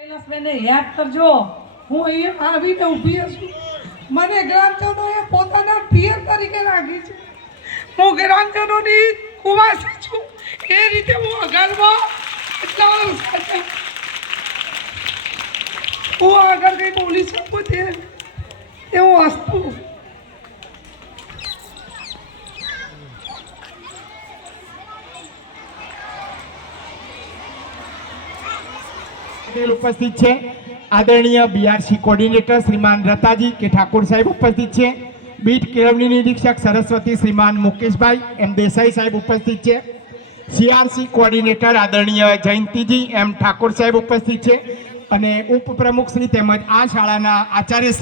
કૈલાસબેનને યાદ કરજો. હું અહીંયા આવીને ઊભી છું. મને ગ્રામજનોએ પોતાના પિયર તરીકે રાખી છે. હું ગ્રામજનોની કુવાસી છું. એ રીતે હું અગારમાં એટલા વર્ષ સાથે હું આગળ કંઈ બોલી શકું તે એવું વસ્તુ. ઉપસ્થિત છે આદરણીય બીઆરસી કોર્ડિનેટર શ્રીમાન રતાજી કે ઠાકોર સાહેબ ઉપસ્થિત છે. બીટ કેળવણી નિરીક્ષક સરસ્વતી શ્રીમાન મુકેશભાઈ એમ દેસાઈ સાહેબ ઉપસ્થિત છે. સીઆરસી કોર્ડિનેટર આદરણીય જયંતિજી એમ ઠાકોર સાહેબ ઉપસ્થિત છે અને ઉપપ્રમુખ શ્રી તેમજ આ શાળાના આચાર્ય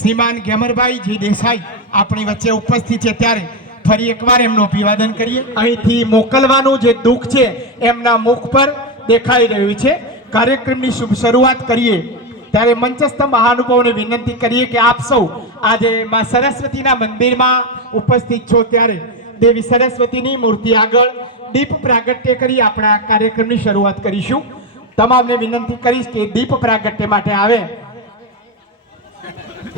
શ્રીમાન ગેમરભાઈ જી દેસાઈ આપણી વચ્ચે ઉપસ્થિત છે. ત્યારે ફરી એકવાર એમનું અભિવાદન કરીએ. અહીંથી મોકલવાનું જે દુઃખ છે એમના મુખ પર દેખાઈ રહ્યું છે. કાર્યક્રમની શુભ શરૂઆત કરીએ ત્યારે મંચસ્થ મહાનુભાવોને વિનંતી કરીએ કે આપ સૌ આજે માં સરસ્વતીના મંદિરમાં ઉપસ્થિત છો ત્યારે દેવી સરસ્વતીની મૂર્તિ આગળ દીપ પ્રાગટ્ય કરી આપણા કાર્યક્રમની શરૂઆત કરીશું. તમામને વિનંતી કરીશ કે દીપ પ્રાગટ્ય માટે આવે.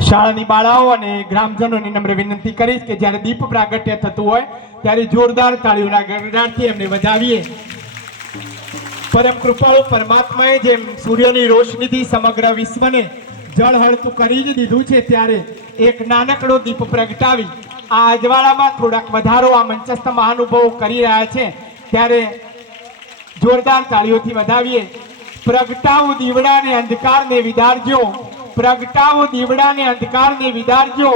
શાળાની બાળાઓ અને ગ્રામજનોને નમ્ર વિનંતી કરીશ કે જ્યારે દીપ પ્રાગટ્ય થતું હોય ત્યારે જોરદાર તાળીઓના ગડગડાટથી એમને વધાવીએ. પરમ કૃપાળુ પરમાત્માએ જેમ સૂર્યની રોશનીથી સમગ્ર વિશ્વને જળહળતું કરી જ દીધું છે ત્યારે એક નાનકડો દીપ પ્રગટાવી આ અજવાળામાં થોડાક વધારો આ મંચસ્થ મહાનુભાવો કરી રહ્યા છે ત્યારે જોરદાર તાળીઓથી વધાવીએ. પ્રગટાવો દીવડાને અંધકારને વિદારજો, પ્રગટાવો દીવડાને અંધકારને વિદારજો,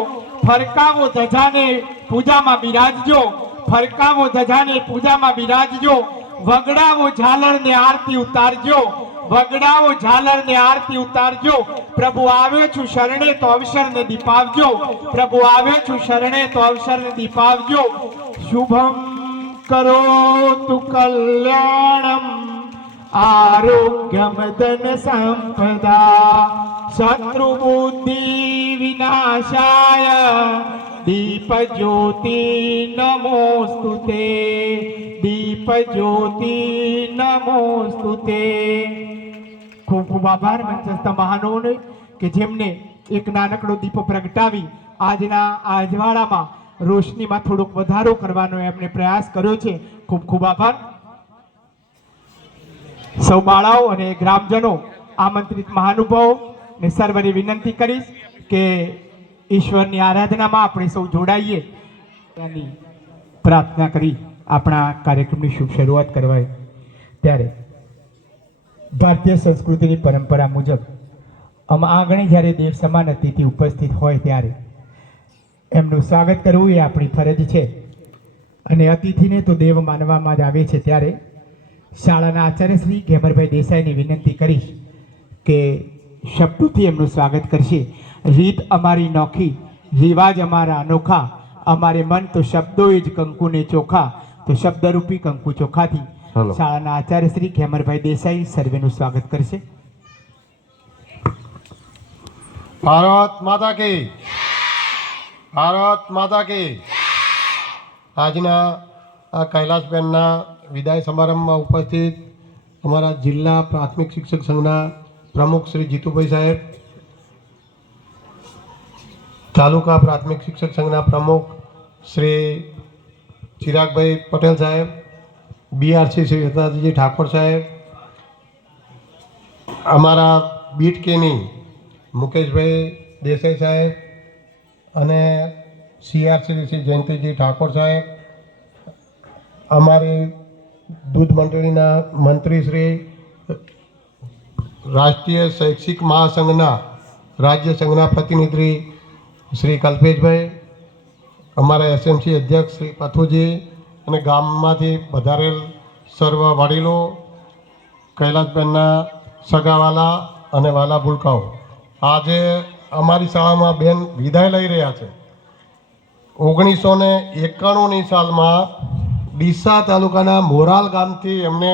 ફરકાવો ધજાને પૂજામાં બિરાજજો, ફરકાવો ધજાને પૂજામાં બિરાજજો, વગડાવો ઝાલર ને આરતી ઉતારજો, વગડાવો ઝાલર ને આરતી ઉતારજો. પ્રભુ આવ્યો છું શરણે તો અવસર ને દીપાવજો, પ્રભુ આવ્યો છું શરણે તો અવસર ને દીપાવજો. શુભમ કરોતુ કલ્યાણમ આરોગ્યમ ધન સંપદા શત્રુ બુદ્ધિ વિનાશાય દીપ જ્યોતિ નમોસ્તુતે, દીપ જ્યોતિ નમોસ્તુતે. ખૂબ ખૂબ આભાર મંચસ્થ મહાનુભાવોને કે જેમને એક નાનકડો દીપ પ્રગટાવી આજના આ અજવાળામાં રોશનીમાં થોડોક વધારો કરવાનો એમને પ્રયાસ કર્યો છે. ખૂબ ખૂબ આભાર. સૌ બાળાઓ અને ગ્રામજનો આમંત્રિત મહાનુભાવો ને સર્વને વિનંતી કરીશ કે ઈશ્વરની આરાધનામાં આપણે સૌ જોડાઈએ. પ્રાર્થના કરી આપણા કાર્યક્રમની શુભ શરૂઆત કરવાય. ત્યારે ભારતીય સંસ્કૃતિની પરંપરા મુજબ આંગણે જ્યારે દેવ સમાન અતિથિ ઉપસ્થિત હોય ત્યારે એમનું સ્વાગત કરવું એ આપણી ફરજ છે અને અતિથિને તો દેવ માનવામાં જ આવે છે. ત્યારે શાળાના આચાર્ય શ્રી ગેમરભાઈ દેસાઈને વિનંતી કરીશ કે શબ્દોથી એમનું સ્વાગત કરશે. રીત અમારી નોખી, રિવાજ અમારા અનોખા, અમારે મન તો શબ્દો જ કંકુને ચોખા, તો શબ્દરૂપી કંકુ ચોખાથી શાળાના આચાર્ય શ્રી ગેમરભાઈ દેસાઈ સર્વેનું સ્વાગત કરશે. ભારત માતા કી, ભારત માતા કી. આજના આ કૈલાસબેનના વિદાય સમારંભમાં ઉપસ્થિત અમારા જિલ્લા પ્રાથમિક શિક્ષક સંઘના પ્રમુખ શ્રી જીતુભાઈ સાહેબ, તાલુકા પ્રાથમિક શિક્ષક સંઘના પ્રમુખ શ્રી ચિરાગભાઈ પટેલ સાહેબ, બીઆરસી શ્રી રતાજી ઠાકોર સાહેબ, અમારા બીટ કેની મુકેશભાઈ દેસાઈ સાહેબ અને સીઆરસી શ્રી જયંતિજી ઠાકોર સાહેબ, અમારી દૂધ મંડળીના મંત્રી શ્રી, રાષ્ટ્રીય શૈક્ષિક મહાસંઘના રાજ્ય સંઘના પ્રતિનિધિ શ્રી કલ્પેશભાઈ, અમારા એસએમસી અધ્યક્ષ શ્રી પથુજી અને ગામમાંથી વધારેલ સર્વ વડીલો, કૈલાસબેનના સગાવાલા અને વાલા ભૂલકાઓ, આજે અમારી શાળામાં બેન વિદાય લઈ રહ્યા છે. 1991ની સાલમાં ડીસા તાલુકાના મોરાલ ગામથી એમને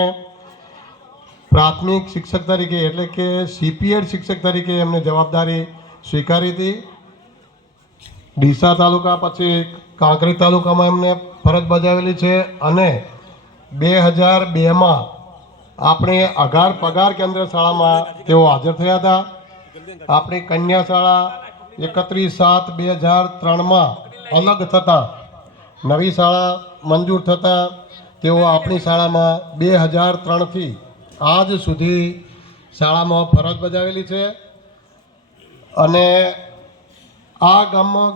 પ્રાથમિક શિક્ષક તરીકે એટલે કે સીપીએડ શિક્ષક તરીકે એમને જવાબદારી સ્વીકારી હતી. ડીસા તાલુકા પછી કાંકરેજ તાલુકામાં એમને ફરજ બજાવેલી છે અને 2002માં આપણે અઘાર પગાર કેન્દ્ર શાળામાં તેઓ હાજર થયા હતા. આપણી કન્યા શાળા 31/7/2003માં અલગ થતાં નવી શાળા મંજૂર થતાં તેઓ આપણી શાળામાં 2003થી આજ સુધી શાળામાં ફરજ બજાવેલી છે. અને આ ગામમાં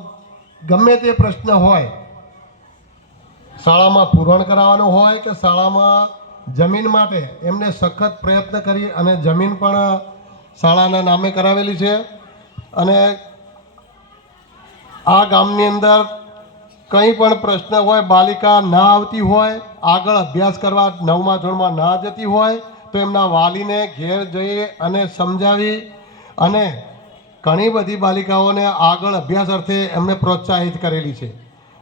ગમે તે પ્રશ્ન હોય, શાળામાં પૂરણ કરાવવાનું હોય કે શાળામાં જમીન માટે એમને સખત પ્રયત્ન કરી અને જમીન પણ શાળાના નામે કરાવેલી છે. અને આ ગામની અંદર કંઈ પણ પ્રશ્ન હોય, બાલિકા ના આવતી હોય, આગળ અભ્યાસ કરવા 9મા ધોરણમાં ના જતી હોય તો એમના વાલીને ઘેર જઈ અને સમજાવી અને ઘણી બધી બાલિકાઓને આગળ અભ્યાસ અર્થે એમને પ્રોત્સાહિત કરેલી છે.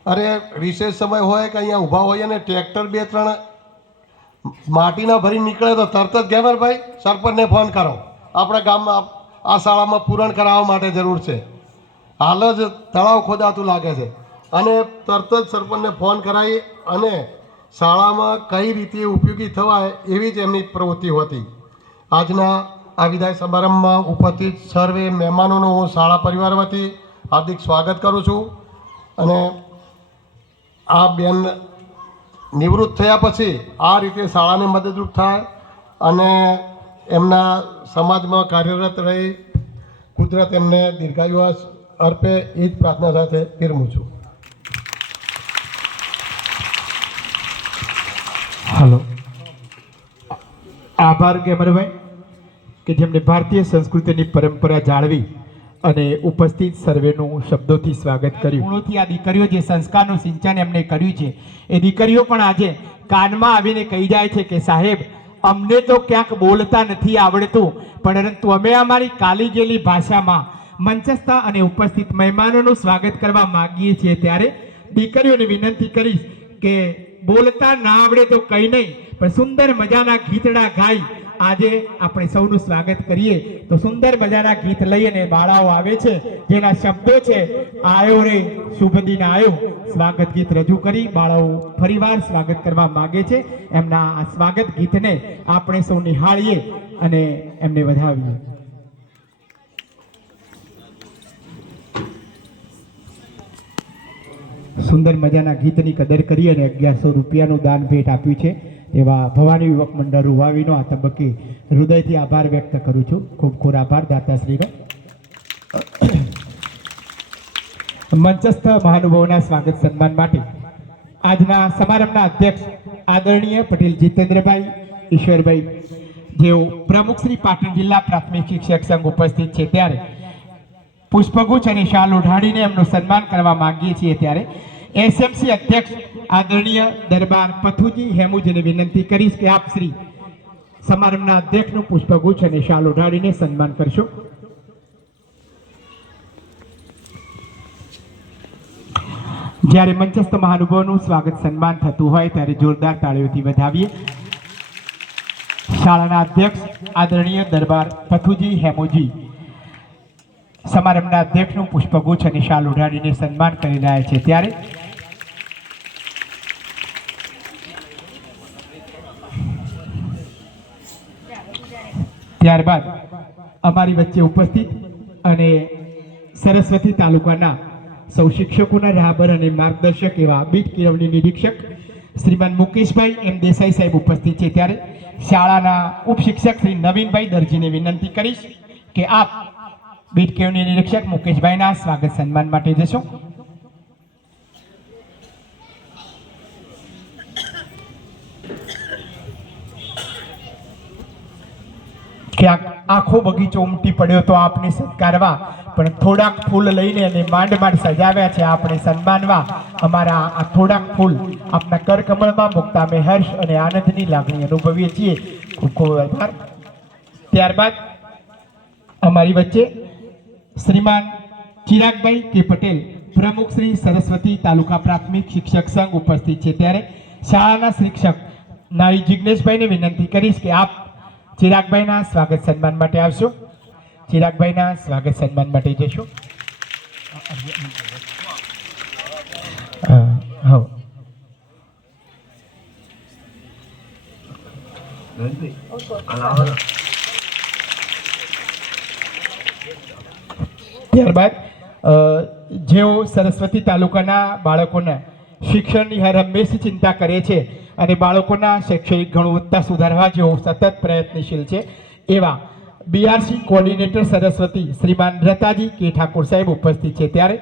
અરે વિશેષ સમય હોય કે અહીંયા ઊભા હોય અને ટ્રેક્ટર 2-3 માટીના ભરી નીકળે તો તરત જ ગેમરભાઈ સરપંચને ફોન કરો, આપણા ગામમાં આ શાળામાં પૂરણ કરાવવા માટે જરૂર છે, હાલ જ તળાવ ખોદાતું લાગે છે. અને તરત જ સરપંચને ફોન કરાવી અને શાળામાં કઈ રીતે ઉપયોગી થવાય એવી જ એમની પ્રવૃત્તિ હતી. આજના આ વિદાય સમારંભમાં ઉપસ્થિત સર્વે મહેમાનોનું હું શાળા પરિવાર વતી હાર્દિક સ્વાગત કરું છું. અને આ બેન નિવૃત્ત થયા પછી આ રીતે શાળાને મદદરૂપ થાય અને એમના સમાજમાં કાર્યરત રહી કુદરત એમને દીર્ઘાયુષ અર્પે એ જ પ્રાર્થના સાથે વિરમું છું. હાલો, આભાર ગેમરભાઈ કે જેમણે ભારતીય સંસ્કૃતિની પરંપરા જાળવી અને ઉપસ્થિત સર્વેનું શબ્દોથી સ્વાગત કર્યું. ગુણોથી આ દીકરીઓ જે સંસ્કારનું સિંચન એમણે કર્યું છે એ દીકરીઓ પણ આજે કાનમાં આવીને કહી જાય છે કે સાહેબ અમને તો ક્યાંક બોલતા નથી આવડતું, પરંતુ અમે અમારી કાલી ગયેલી ભાષામાં મંચસ્થ અને ઉપસ્થિત મહેમાનોનું સ્વાગત કરવા માગીએ છીએ. ત્યારે દીકરીઓને વિનંતી કરીશ કે બોલતા ના આવડે તો કંઈ નહીં, પણ સુંદર મજાના ગીતડા ગાઈ આજે આપણે સૌનું સ્વાગત કરીએ. તો સુંદર મજાના ગીત લઈ અને બાળાઓ આવે છે જેના શબ્દો છે આયો રે શુભ દિન આયો. સ્વાગત ગીત રજૂ કરી બાળાઓ ફરીવાર સ્વાગત કરવા માગે છે. એમના આ સ્વાગત ગીતને આપણે સૌ નિહાળીએ અને એમને વધાવીએ. સુંદર મજાના ગીતની કદર કરી અને 1100 રૂપિયાનું દાન ભેટ આપ્યું છે એવા ભવાની યુવક મંડળ રૂવાવીનો આ તબક્કે હૃદયથી આભાર વ્યક્ત કરું છું. ખૂબ ખૂબ આભાર દાતાશ્રીનો. મંચસ્થ મહાનુભાવોના સ્વાગત સન્માન માટે આજના સમારંભના અધ્યક્ષ આદરણીય પટેલ જીતેન્દ્રભાઈ ઈશ્વરભાઈ, જેઓ પ્રમુખ શ્રી પાટણ જિલ્લા પ્રાથમિક શિક્ષક સંઘ ઉપસ્થિત છે, ત્યારે પુષ્પગુચ્છ અને શાલ ઓઢાડીને એમનું સન્માન કરવા માંગીએ છીએ. ત્યારે એસએમસી અધ્યક્ષ આદરણીય દરબાર પથુજી હેમુજીને વિનંતી કરીશ કે આપ શ્રી સમારંભના અધ્યક્ષનું પુષ્પગુચ્છ અને શાલ ઓઢાડીને સન્માન કરશો. જ્યારે મંચસ્થ મહાનુભાવોનું સ્વાગત સન્માન થતું હોય ત્યારે જોરદાર તાળીઓથી વધાવીએ. શાળાના અધ્યક્ષ આદરણીય દરબાર પથુજી હેમુજી સમારંભના અધ્યક્ષનું પુષ્પગુચ્છ અને શાલ ઓઢાડીને સન્માન કરી રહ્યા છે. ત્યારે ત્યારબાદ અમારી વચ્ચે ઉપસ્થિત અને સરસ્વતી તાલુકાના સૌ શિક્ષકોના રાહબર અને માર્ગદર્શક એવા બીટ કેળવણી નિરીક્ષક શ્રીમાન મુકેશભાઈ એમ દેસાઈ સાહેબ ઉપસ્થિત છે. ત્યારે શાળાના ઉપશિક્ષક શ્રી નવીનભાઈ દરજીને વિનંતી કરીશ કે આપ બીટ કેળવણી નિરીક્ષક મુકેશભાઈના સ્વાગત સન્માન માટે જશો. ક્યાંક આખો બગીચો ઉમટી પડ્યો તો આપને સત્કારવા, પણ થોડાક ફૂલ લઈને અને માંડ માંડ સજાવ્યા છે આપણે સન્માનવા. અમારા આ થોડાક ફૂલ આપના કરકમળમાં મૂકતા અમે હર્ષ અને આનંદની લાગણી અનુભવીએ છીએ. ખૂબ ખૂબ આભાર. ત્યારબાદ અમારી વચ્ચે શ્રીમાન ચિરાગભાઈ કે પટેલ પ્રમુખ શ્રી સરસ્વતી તાલુકા પ્રાથમિક શિક્ષક સંઘ ઉપસ્થિત છે. ત્યારે શાળાના શિક્ષક નાઈ જિગ્નેશભાઈને વિનંતી કરીશ કે આપ ચિરાગભાઈના સ્વાગત સન્માન માટે આવશો. ચિરાગભાઈના સ્વાગત સન્માન માટે જશો. ત્યારબાદ જેઓ સરસ્વતી તાલુકાના બાળકોના શિક્ષણની હર હંમેશ ચિંતા કરે છે અને બાળકોના શૈક્ષણિક ગુણવત્તા સુધારવા જેઓ સતત પ્રયત્નશીલ છે એવા બીઆરસી કોઓર્ડિનેટર સરસ્વતી શ્રીમાન રતાજી કે ઠાકોર સાહેબ ઉપસ્થિત છે, ત્યારે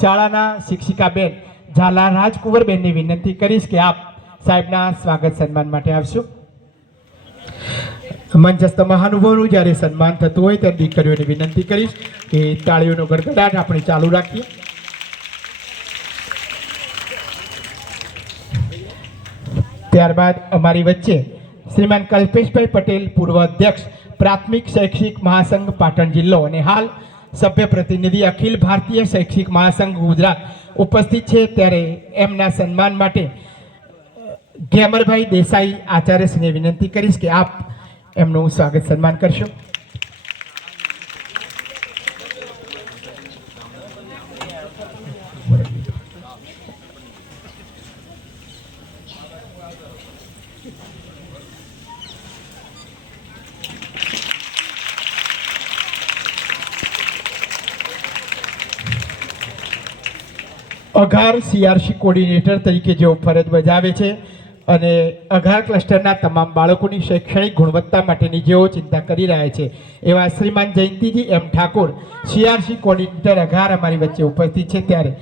શાળાના શિક્ષિકાબેન ઝાલા રાજકુંવરબેનની વિનંતી કરીશ કે આપ સાહેબના સ્વાગત સન્માન માટે આવશો. મંચસ્થ મહાનુભાવોનું જ્યારે સન્માન થતું હોય ત્યારે દીકરીઓને વિનંતી કરીશ કે તાળીઓનો ગડગડાટ આપણે ચાલુ રાખીએ. ત્યારબાદ અમારી વચ્ચે શ્રીમાન કલ્પેશભાઈ પટેલ, પૂર્વ અધ્યક્ષ પ્રાથમિક શૈક્ષિક મહાસંઘ પાટણ જિલ્લો અને હાલ સભ્ય પ્રતિનિધિ અખિલ ભારતીય શૈક્ષિક મહાસંઘ ગુજરાત ઉપસ્થિત છે, ત્યારે એમના સન્માન માટે ગેમરભાઈ દેસાઈ આચાર્યશ્રીને વિનંતી કરીશ કે આપ એમનું સ્વાગત સન્માન કરશો. અઘાર સીઆરસી કોઓર્ડિનેટર તરીકે જેઓ ફરજ બજાવે છે અને અઘાર ક્લસ્ટરના તમામ બાળકોની શૈક્ષણિક ગુણવત્તા માટેની જેઓ ચિંતા કરી રહ્યા છે એવા શ્રીમાન જયંતિજી એમ ઠાકોર, સીઆરસી કોઓર્ડિનેટર અઘાર અમારી વચ્ચે ઉપસ્થિત છે, ત્યારે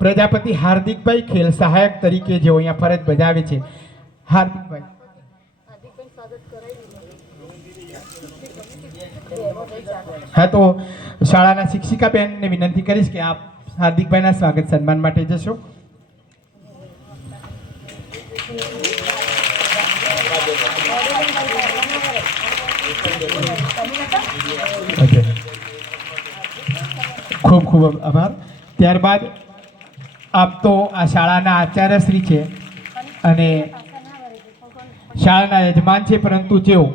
પ્રજાપતિ હાર્દિકભાઈ ખેલ સહાયક તરીકે જેઓ અહીંયા ફરજ બજાવે છે. હાર્દિકભાઈ, હા, તો શાળાના શિક્ષિકાબેનને વિનંતી કરીશ કે આપ હાર્દિકભાઈના સ્વાગત સન્માન માટે જશો. ખૂબ ખૂબ આભાર. ત્યારબાદ આપ તો આ શાળાના આચાર્યશ્રી છે અને શાળાના યજમાન છે, પરંતુ જેઓ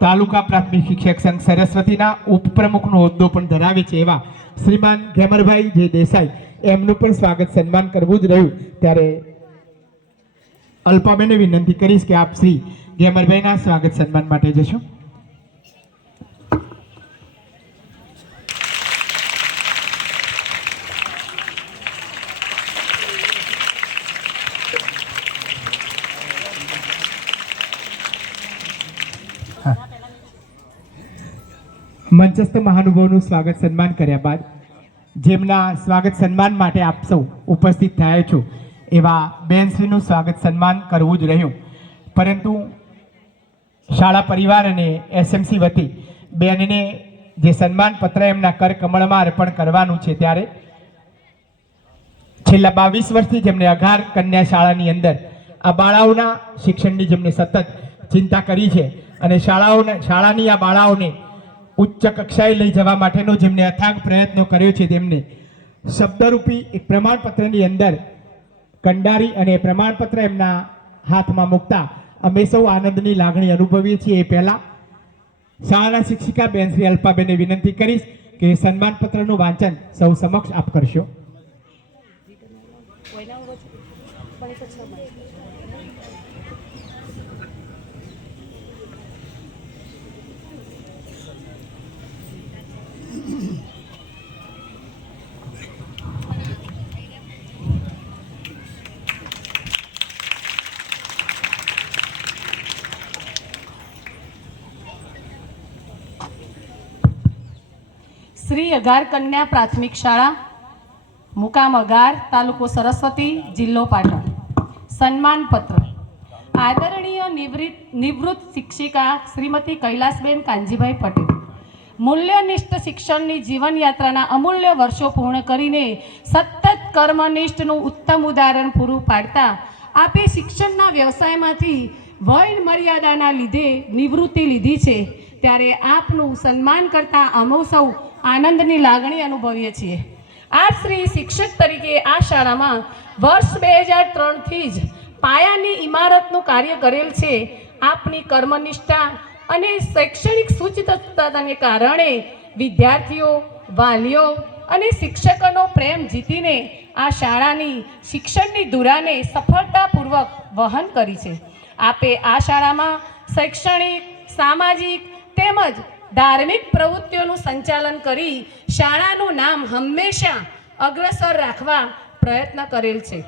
તાલુકા પ્રાથમિક શિક્ષક સંઘ સરસ્વતીના ઉપપ્રમુખનો હોદ્દો પણ ધરાવે છે એવા શ્રીમાન ગેમરભાઈ જે દેસાઈ, એમનું પણ સ્વાગત સન્માન કરવું જ રહ્યું, ત્યારે અલ્પાબેનને વિનંતી કરીશ કે આપ શ્રી ગેમરભાઈના સ્વાગત સન્માન માટે જશો. મંચસ્થ મહાનુભાવોનું સ્વાગત સન્માન કર્યા બાદ જેમના સ્વાગત સન્માન માટે આપ સૌ ઉપસ્થિત થયા છો એવા બેનશ્રીનું સ્વાગત સન્માન કરવું જ રહ્યું, પરંતુ શાળા પરિવાર અને એસએમસી વતી બેનને જે સન્માન પત્ર એમના કર કમળમાં અર્પણ કરવાનું છે, ત્યારે છેલ્લા 22 વર્ષથી જેમને અઘાર કન્યા શાળાની અંદર આ બાળાઓના શિક્ષણની જેમને સતત ચિંતા કરી છે અને શાળાની આ બાળાઓને ઉચ્ચ કક્ષાએ લઈ જવા માટેનો જેમને અથાગ પ્રયત્નો કર્યો છે, તેમને શબ્દરૂપી એક પ્રમાણપત્રની અંદર કંડારી અને પ્રમાણપત્ર એમના હાથમાં મૂકતા અમે સૌ આનંદની લાગણી અનુભવીએ છીએ. એ પહેલાં શાળાના શિક્ષિકા બેન શ્રી અલ્પાબેનને વિનંતી કરીશ કે સન્માનપત્રનું વાંચન સૌ સમક્ષ આપ કરશો. શ્રી અઘાર કન્યા પ્રાથમિક શાળા, મુકામ અઘાર, તાલુકો સરસ્વતી, જિલ્લો પાટણ. સન્માનપત્ર આદરણીય નિવૃત્ત શિક્ષિકા શ્રીમતી કૈલાસબેન કાનજીભાઈ પટેલ, મૂલ્યનિષ્ઠ શિક્ષણની જીવનયાત્રાના અમૂલ્ય વર્ષો પૂર્ણ કરીને સતત કર્મનિષ્ઠનું ઉત્તમ ઉદાહરણ પૂરું પાડતા આપે શિક્ષણના વ્યવસાયમાંથી વય મર્યાદાના લીધે નિવૃત્તિ લીધી છે, ત્યારે આપનું સન્માન કરતા અમે સૌ આનંદની લાગણી અનુભવીએ છીએ. આપ શ્રી શિક્ષક તરીકે આ શાળામાં વર્ષ 2003થી જ પાયાની ઇમારતનું કાર્ય કરેલ છે. આપની કર્મનિષ્ઠા અને શૈક્ષણિક સૂચિતતાને કારણે વિદ્યાર્થીઓ, વાલીઓ અને શિક્ષકોનો પ્રેમ જીતીને આ શાળાની શિક્ષણની ધુરાને સફળતાપૂર્વક વહન કરી છે. આપે આ શાળામાં શૈક્ષણિક, સામાજિક તેમજ ધાર્મિક પ્રવૃત્તિઓનું સંચાલન કરી શાળાનું નામ હંમેશા અગ્રસર રાખવા પ્રયત્ન કરેલ છે.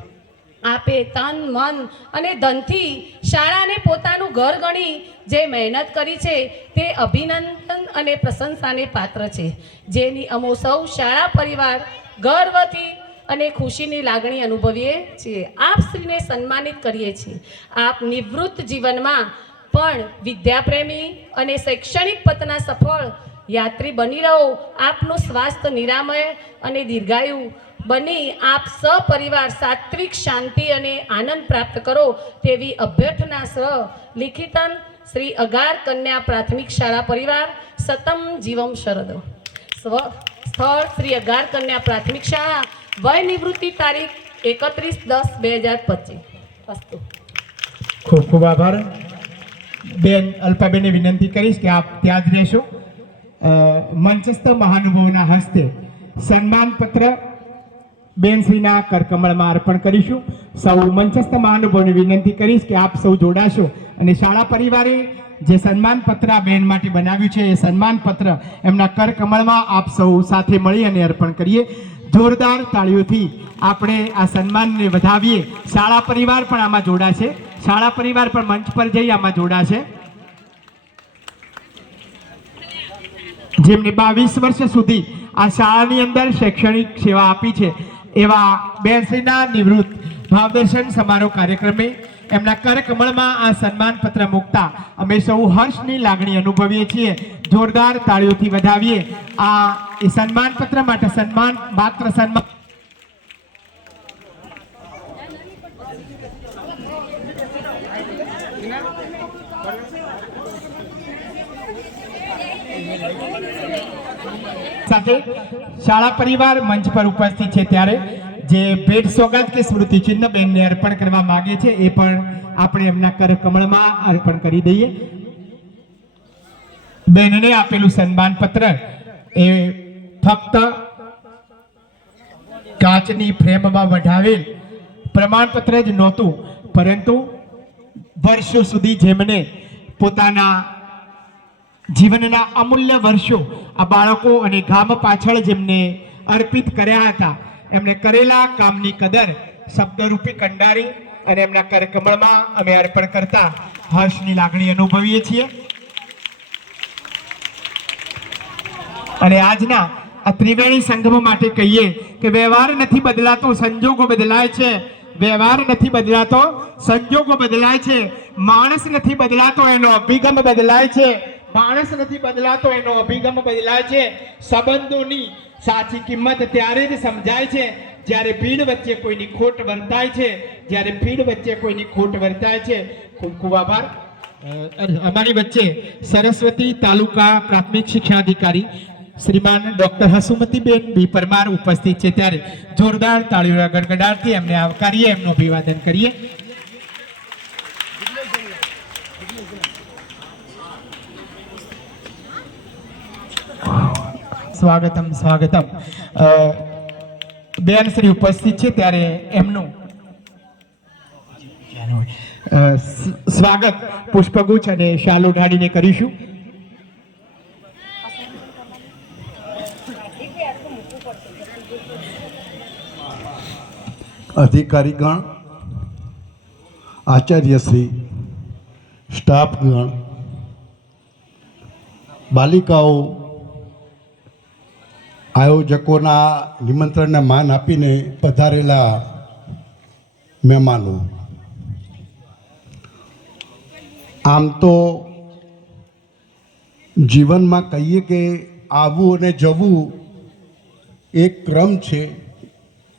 આપે તન, મન અને ધનથી શાળાને પોતાનું ઘર ગણી જે મહેનત કરી છે તે અભિનંદન અને પ્રશંસાને પાત્ર છે, જેની અમો સૌ શાળા પરિવાર ગર્વથી અને ખુશીની લાગણી અનુભવીએ છીએ. આપ શ્રીને સન્માનિત કરીએ છીએ. આપ નિવૃત્ત જીવનમાં પણ વિદ્યાપ્રેમી અને શૈક્ષણિક પથના સફળ યાત્રી બની રહો. આપનું સ્વાસ્થ્ય નિરામય અને દીર્ઘાયુ બની આપ સપરિવાર સાત્વિક શાંતિ અને આનંદ પ્રાપ્ત કરો તેવી અભ્યર્થના લિખિતન શ્રી અગાર કન્યા પ્રાથમિક શાળા પરિવાર સતમ જીવમ શરદ. સ્થળ શ્રી અગાર કન્યા પ્રાથમિક શાળા. વય નિવૃત્તિ તારીખ 31/10/2025. અસ્તુ. ખૂબ ખૂબ આભાર. બેન અલ્પાબેનને વિનંતી કરીશ કે આપ ત્યાં જ રહેશો. મંચસ્થ મહાનુભાવોના હસ્તે સન્માનપત્ર બેનશ્રીના કરકમળમાં અર્પણ કરીશું. સૌ મંચસ્થ મહાનુભાવોને વિનંતી કરીશ કે આપ સૌ જોડાશો અને શાળા પરિવારે જે સન્માનપત્ર આ બેન માટે બનાવ્યું છે એ સન્માનપત્ર એમના કરકમળમાં આપ સૌ સાથે મળી અને અર્પણ કરીએ. જોરદાર તાળીઓથી આપણે આ સન્માનને વધાવીએ. શાળા પરિવાર પણ આમાં જોડાશે. શાળા પરિવાર પણ મંચ પર જઈ આમાં જોડાશે. જેમને 22 વર્ષ સુધી આ શાળાની અંદર શૈક્ષણિક સેવા આપી છે એવા બેનશ્રીના નિવૃત્ત ભાવદર્શન સમારોહ કાર્યક્રમે એમના કરકમળમાં આ સન્માનપત્ર મૂકતા અમે સૌ હર્ષની લાગણી અનુભવીએ છીએ. જોરદાર તાળીઓથી વધાવીએ આ એ સન્માનપત્ર માટે. સન્માન માત્ર સન્માન સાથે શાળા પરિવાર મંચ પર ઉપસ્થિત છે ત્યારે જે ભેટ સોગાદ કે સ્મૃતિ ચિહ્ન બેનને અર્પણ કરવા માંગે છે એ પણ આપણે એમના કરકમળમાં અર્પણ કરી દઈએ. બેનને આપેલું સન્માનપત્ર એ ફક્ત કાચની ફ્રેમમાં વઢાવેલ પ્રમાણપત્ર જ નહોતું, પરંતુ વર્ષો સુધી જેમને પોતાના જીવનના અમૂલ્ય વર્ષો આ બાળકો અને ગામ પાછળ જેમને અર્પિત કર્યા હતા, એમણે કરેલા કામની કદર શબ્દરૂપી કંડારી અને એમના કરકમળમાં અમે અર્પણ કરતા હર્ષની લાગણી અનુભવીએ છીએ. અને આજના આ ત્રિવેણી સંગમ માટે કહીએ કે વ્યવહાર નથી બદલાતો, સંજોગો બદલાય છે. વ્યવહાર નથી બદલાતો, સંજોગો બદલાય છે. માણસ નથી બદલાતો, એનો અભિગમ બદલાય છે. માણસ નથી બદલાતો, એનો અભિગમ બદલાય છે. સંબંધોની સાચી કિંમત ત્યારે જ સમજાય છે જ્યારે ભીડ વચ્ચે કોઈની ખોટ વર્તાય છે. જ્યારે ભીડ વચ્ચે કોઈની ખોટ વર્તાય છે. ખૂબ ખૂબ આભાર. અમારી વચ્ચે સરસ્વતી તાલુકા પ્રાથમિક શિક્ષણાધિકારી શ્રીમાન ડોક્ટર હસુમતીબેન બી પરમાર ઉપસ્થિત છે ત્યારે જોરદાર તાળીઓના ગડગડાટથી એમને આવકારીએ, એમનું અભિવાદન કરીએ. સ્વાગતમ સ્વાગતમ. બેન શ્રી ઉપસ્થિત છે ત્યારે એમનું સ્વાગત પુષ્પગુચ્છ અને શાલ ઉઢાડીને કરીશું. અધિકારીગણ, આચાર્યશ્રી, સ્ટાફગણ, બાલિકાઓ, આયોજકોના નિમંત્રણને માન આપીને પધારેલા મહેમાનો, આમ તો જીવનમાં કહીએ કે આવવું અને જવું એક ક્રમ છે.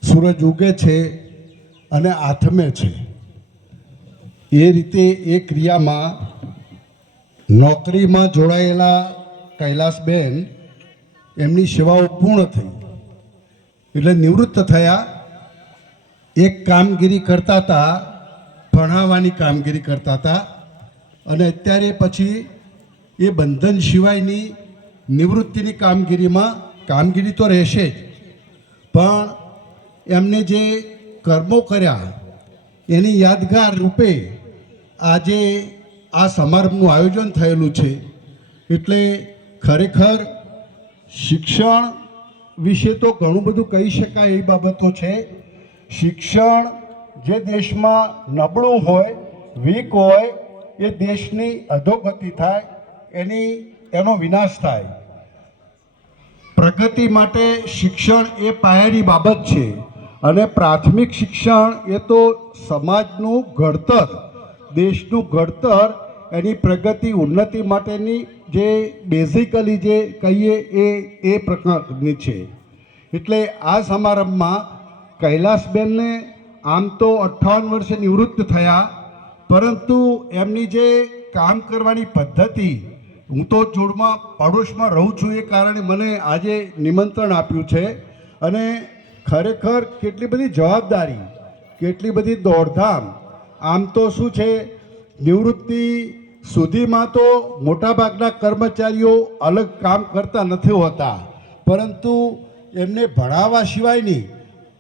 સૂરજ ઉગે છે અને આથમે છે. એ રીતે એ ક્રિયામાં નોકરીમાં જોડાયેલા કૈલાસબેન એમની સેવાઓ પૂર્ણ થઈ એટલે નિવૃત્ત થયા. એક કામગીરી કરતા હતા, ભણાવવાની કામગીરી કરતા હતા, અને અત્યારે પછી એ બંધન સિવાયની નિવૃત્તિની કામગીરી તો રહેશે જ, પણ એમને જે કર્મો કર્યા એની યાદગાર રૂપે આજે આ સમારંભનું આયોજન થયેલું છે એટલે ખરેખર શિક્ષણ વિશે તો ઘણું બધું કહી શકાય એ બાબતો છે. શિક્ષણ જે દેશમાં નબળું હોય, વીક હોય, એ દેશની અધોગતિ થાય, એનો વિનાશ થાય. પ્રગતિ માટે શિક્ષણ એ પાયાની બાબત છે અને પ્રાથમિક શિક્ષણ એ તો સમાજનું ઘડતર, દેશનું ઘડતર, એની પ્રગતિ ઉન્નતિ માટેની જે બેઝિકલી જે કહીએ એ પ્રકારની છે. એટલે આ સમારંભમાં કૈલાસબેનને આમ તો 58 વર્ષે નિવૃત્ત થયા, પરંતુ એમની જે કામ કરવાની પદ્ધતિ, હું તો જોડમાં પડોશમાં રહું છું એ કારણે મને આજે નિમંત્રણ આપ્યું છે અને ખરેખર કેટલી બધી જવાબદારી, કેટલી બધી દોડધામ. આમ તો શું છે, નિવૃત્તિ સુધીમાં તો મોટાભાગના કર્મચારીઓ અલગ કામ કરતા નથી હોતા, પરંતુ એમને ભણાવવા સિવાયની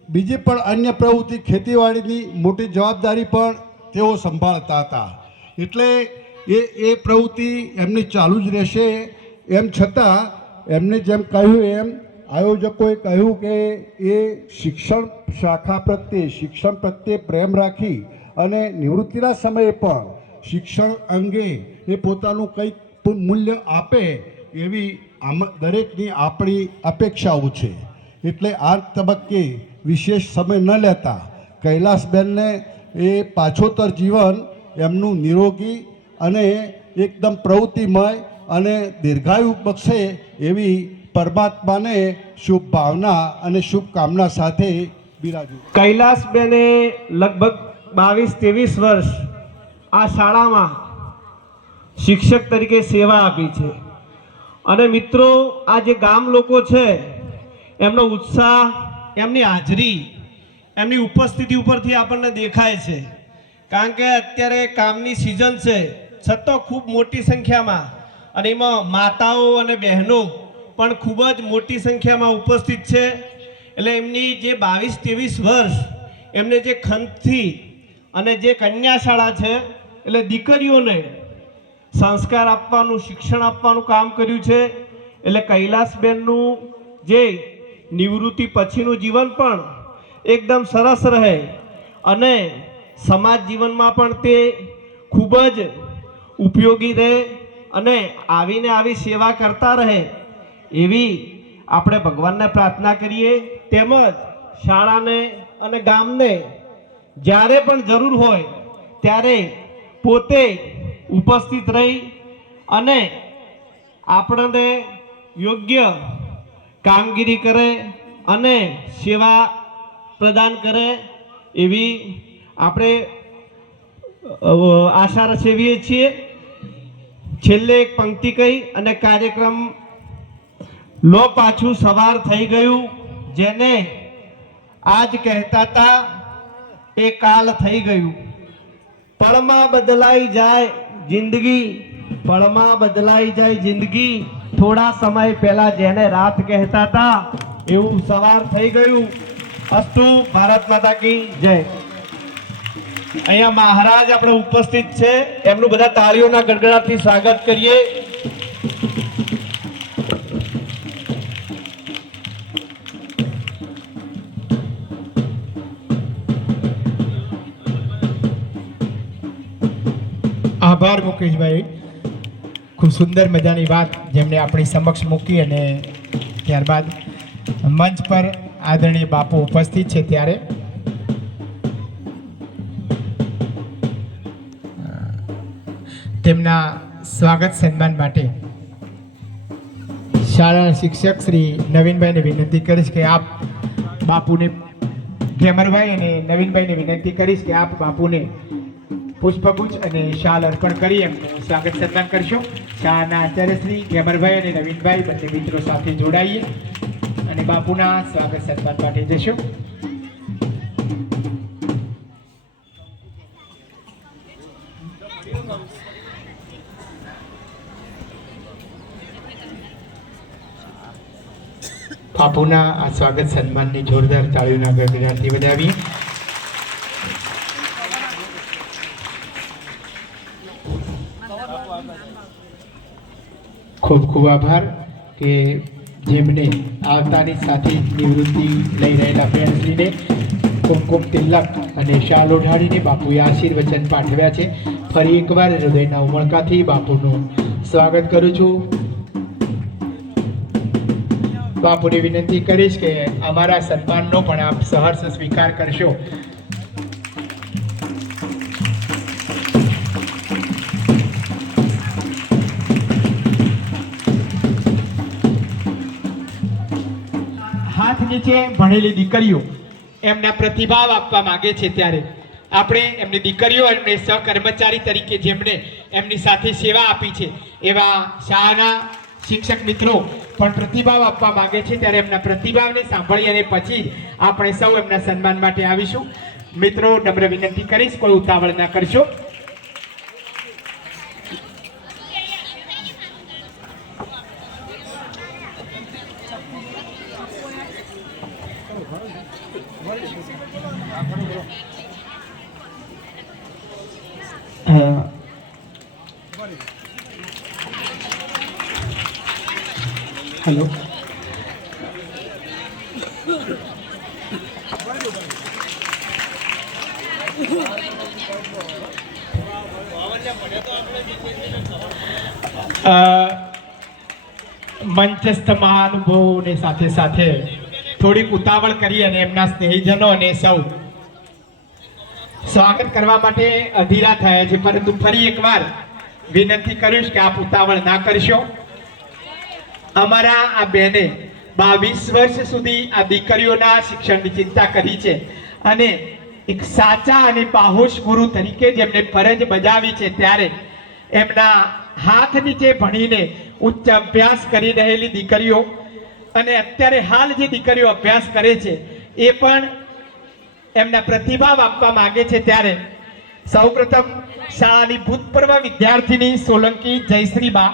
બીજી પણ અન્ય પ્રવૃત્તિ, ખેતીવાડીની મોટી જવાબદારી પણ તેઓ સંભાળતા હતા. એટલે એ પ્રવૃત્તિ એમની ચાલુ જ રહેશે. એમ છતાં એમને જેમ કહ્યું એમ આયોજકોએ કહ્યું કે એ શિક્ષણ શાખા પ્રત્યે, શિક્ષણ પ્રત્યે પ્રેમ રાખી અને નિવૃત્તિના સમયે પણ શિક્ષણ અંગે એ પોતાનું કંઈક મૂલ્ય આપે એવી દરેકની આપણી અપેક્ષાઓ છે. એટલે આ તબક્કે વિશેષ સમય ન લેતા કૈલાસબેનને એ પાછોતર જીવન એમનું નિરોગી અને એકદમ પ્રવૃત્તિમય અને દીર્ઘાયુ બક્ષે એવી પરમાત્માને શુભ ભાવના અને શુભકામના સાથે બિરાજું. કૈલાસબેને લગભગ 22-23 વર્ષ આ શાળામાં શિક્ષક તરીકે સેવા આપી છે અને મિત્રો, આ જે ગામ લોકો છે એમનો ઉત્સાહ, એમની હાજરી, એમની ઉપસ્થિતિ ઉપરથી આપણને દેખાય છે. કારણ કે અત્યારે કામની સિઝન છે, છતાં ખૂબ મોટી સંખ્યામાં, અને એમાં માતાઓ અને બહેનો પણ ખૂબ જ મોટી સંખ્યામાં ઉપસ્થિત છે. એટલે એમની જે 22-23 વર્ષ એમને જે ખંતથી અને જે કન્યા શાળા છે એટલે દીકરીઓને સંસ્કાર આપવાનું, શિક્ષણ આપવાનું કામ કર્યું છે. એટલે કૈલાસબેનનું જે નિવૃત્તિ પછીનું જીવન પણ એકદમ સરસ રહે અને સમાજ જીવનમાં પણ તે ખૂબ જ ઉપયોગી રહે અને આવીને આવી સેવા કરતા રહે એવી આપણે ભગવાનને પ્રાર્થના કરીએ. તેમજ શાળાને અને ગામને જ્યારે પણ જરૂર હોય ત્યારે પોતે ઉપસ્થિત રહી અને આપણને યોગ્ય કામગીરી કરે અને સેવા પ્રદાન કરે એવી આપણે આશા સેવીએ છીએ. છેલ્લે એક પંક્તિ કહી અને કાર્યક્રમ લો પાછું સવાર થઈ ગયું, જેને આજ કહેતા હતા એ કાલ થઈ ગયું. પળમાં બદલાઈ જાય જિંદગી, પળમાં બદલાઈ જાય જિંદગી, થોડા સમય પહેલા જેને રાત કહેતા હતા એવું સવાર થઈ ગયું. અસ્તુ. ભારત માતા કી જય. અહીંયા મહારાજ આપણે ઉપસ્થિત છે, એમનું બધા તાળીઓના ગડગડાટથી સ્વાગત કરીએ. આભાર મુકેશભાઈ, ખૂબ સુંદર મજાની વાત જેમણે આપણી સમક્ષ મૂકી. અને ત્યારબાદ મંચ પર આદરણીય બાપુ ઉપસ્થિત છે, ત્યારે તેમના સ્વાગત સન્માન માટે શાળાના શિક્ષક શ્રી નવીનભાઈને વિનંતી કરીશ કે આપ બાપુને, ઘેમરભાઈ અને નવીનભાઈને વિનંતી કરીશ કે આપ બાપુને પુષ્પગુચ્છ અને શાલ અર્પણ કરી એમનું સ્વાગત સન્માન કરશો. શાળાના આચાર્ય શ્રી ઘેમરભાઈ અને નવીનભાઈ બંને મિત્રો સાથે જોડાઈએ અને બાપુના સ્વાગત સન્માન માટે જશો. બાપુના આ સ્વાગત સન્માનની જોરદાર તાળીઓના ગડગડાટથી વધાવીએ. ખૂબ ખૂબ આભાર કે જેમને આવતાની સાથે નિવૃત્તિ લઈ રહેલા બહેનશ્રીને કુમકુમ તિલક અને શાલ ઓઢાડીને બાપુએ આશીર્વચન પાઠવ્યા છે. ફરી એકવાર હૃદયના ઉમળકાથી બાપુનું સ્વાગત કરું છું. બાપુને વિનંતી કરીશ કે અમારા સન્માનનો પણ આપ સહર્ષ સ્વીકાર કરશો. હાથ નીચે ભણેલી દીકરીઓ એમના પ્રતિભાવ આપવા માંગે છે ત્યારે આપણે એમની દીકરીઓ એમને સહકર્મચારી તરીકે જેમણે એમની સાથે સેવા આપી છે એવા શાળાના શિક્ષક મિત્રો પણ પ્રતિભાવ આપવા માંગે છે ત્યારે એમના પ્રતિભાવને સાંભળી અને પછી આપણે સૌ એમના સન્માન માટે આવીશું. મિત્રો, નમ્ર વિનંતી કરીશ, કોઈ ઉતાવળ ના કરશો. હેલો, મંચસ્થ મહાનુભાવોને સાથે સાથે થોડીક ઉતાવળ કરી અને એમના સ્નેહીજનો અને સૌ સ્વાગત કરવા માટે અધીરા થયા છે, પરંતુ ફરી એકવાર વિનંતી કરીશ કે આપ ઉતાવળ ના કરશો. અમારા આ બેને 22 વર્ષ સુધી આ દીકરીઓના શિક્ષણની ચિંતા કરી છે અને એક સાચા અને પાહોશ ગુરુ તરીકે જેમને ફરજ બજાવી છે ત્યારે એમના હાથ નીચે ભણીને ઉચ્ચ અભ્યાસ કરી રહેલી દીકરીઓ અને અત્યારે હાલ જે દીકરીઓ અભ્યાસ કરે છે એ પણ એમના પ્રતિભાવ આપવા માંગે છે ત્યારે સૌપ્રથમ શાળાની ભૂતપૂર્વ વિદ્યાર્થીની સોલંકી જયશ્રીબા.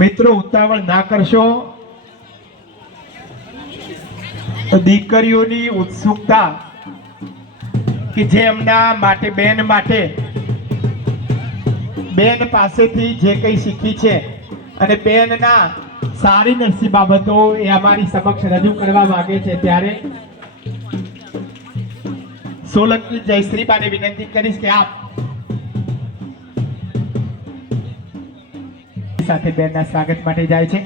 મિત્રો, ઉતાવળ ના કરશો. દીકરીઓની ઉત્સુકતા કે જે એમના માટે બેન પાસેથી જે કંઈ શીખી છે અને બેનના સારી નરસી બાબતો એ અમારી સમક્ષ રજૂ કરવા માંગે છે ત્યારે સોલંકી જયશ્રીબાને વિનંતી કરીશ કે આપ સાથે બેનના સ્વાગત માટે જાય છે.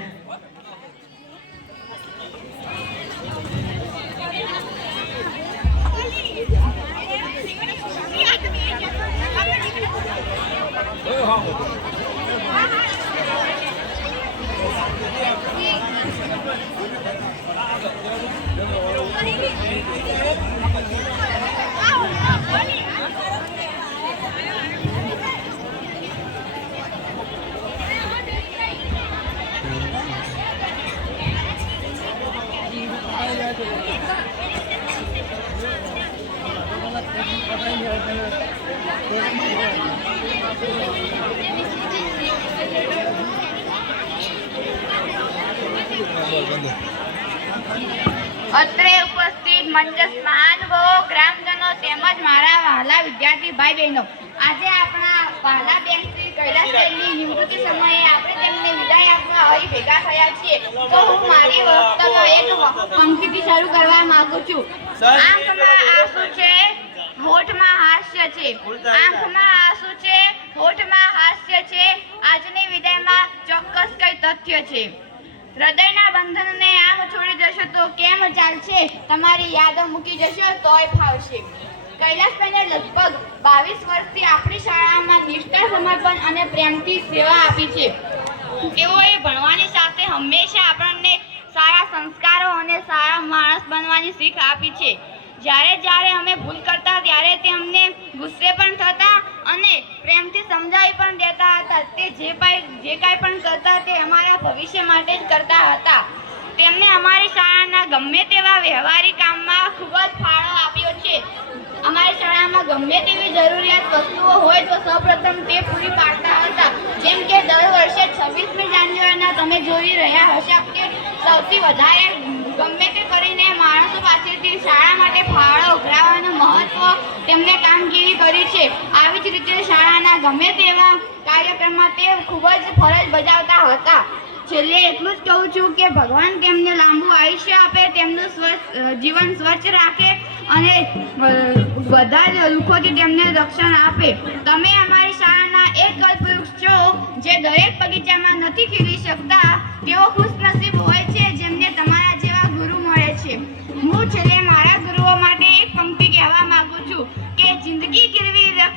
અત્રે ઉપસ્થિત મંચસ્થ મહાનુભાવો, ગ્રામજનો તેમજ મારા વહાલા વિદ્યાર્થી ભાઈ બહેનો, આજે આપણા વહાલા બેન શ્રી કૈલાસબેનની નિવૃત્તિ સમયે આપણે તેમને વિદાય આપવા અહીં ભેગા થયા છીએ. તો હું મારી વક્તવ્ય એક પંક્તિથી શરૂ કરવા માંગુ છું. આંખમાં આંસુ છે, હોઠમાં હાસ્ય છે. આંખમાં આંસુ છે, હોઠમાં હાસ્ય છે. આજની વિદાયમાં ચોક્કસ કઈ તથ્ય છે. હૃદયના બંધનને આમ છોડી જશો તો કેમ ચાલશે? તમારી યાદો મૂકી જશો તોય ફાવશે. કૈલાસબેને લગભગ 22 વર્ષથી આપણી શાળામાં નિષ્ઠા, સમર્પણ અને પ્રેમથી સેવા આપી છે. તેઓએ ભણવાની સાથે હંમેશા આપણને સારા સંસ્કારો અને સારા માણસ બનવાની શીખ આપી છે. જ્યારે અમે ભૂલ કરતા ત્યારે તે અમને ગુસ્સે પણ થતા અને પ્રેમથી સમજાવી પણ દેતા હતા. તે જે કાંઈ પણ કરતા તે અમારા ભવિષ્ય માટે જ કરતા હતા. તેમને અમારી શાળાના ગમે તેવા વ્યવહારિક કામમાં ખૂબ જ ફાળો આપ્યો છે. અમારી શાળામાં ગમે તેવી જરૂરિયાત વસ્તુઓ હોય તો સૌપ્રથમ તે પૂરી પાડતા હતા. જેમ કે દર વર્ષે 26મી જાન્યુઆરીના તમે જોઈ રહ્યા હશો કે સૌથી વધારે ગમે તે કરીને માણસો પાસેથી શાળા માટે ફાળો ઉઘરાવવાનું મહત્વ તેમને કામગીરી કરી છે. આવી જ રીતે શાળાના ગમે તેવા કાર્યક્રમમાં તે ખૂબ જ ફરજ બજાવતા હતા. છેલ્લે એટલું જ કહું છું કે ભગવાન તેમને લાંબુ આયુષ્ય આપે, તેમનું જીવન સ્વચ્છ રાખે અને બધા જ દુઃખોથી તેમને રક્ષણ આપે. તમે અમારી શાળાના એક કલ્પવૃક્ષ છો જે દરેક બગીચામાં નથી ખીલી શકતા. તેઓ ખુશનસીબ હોય છે જેમને તમારા જેવા ગુરુ મળે છે. હું છેલ્લે મારા ગુરુઓ માટે એક પંક્તિ કહેવા માંગુ છું કે જિંદગી गिरवी रख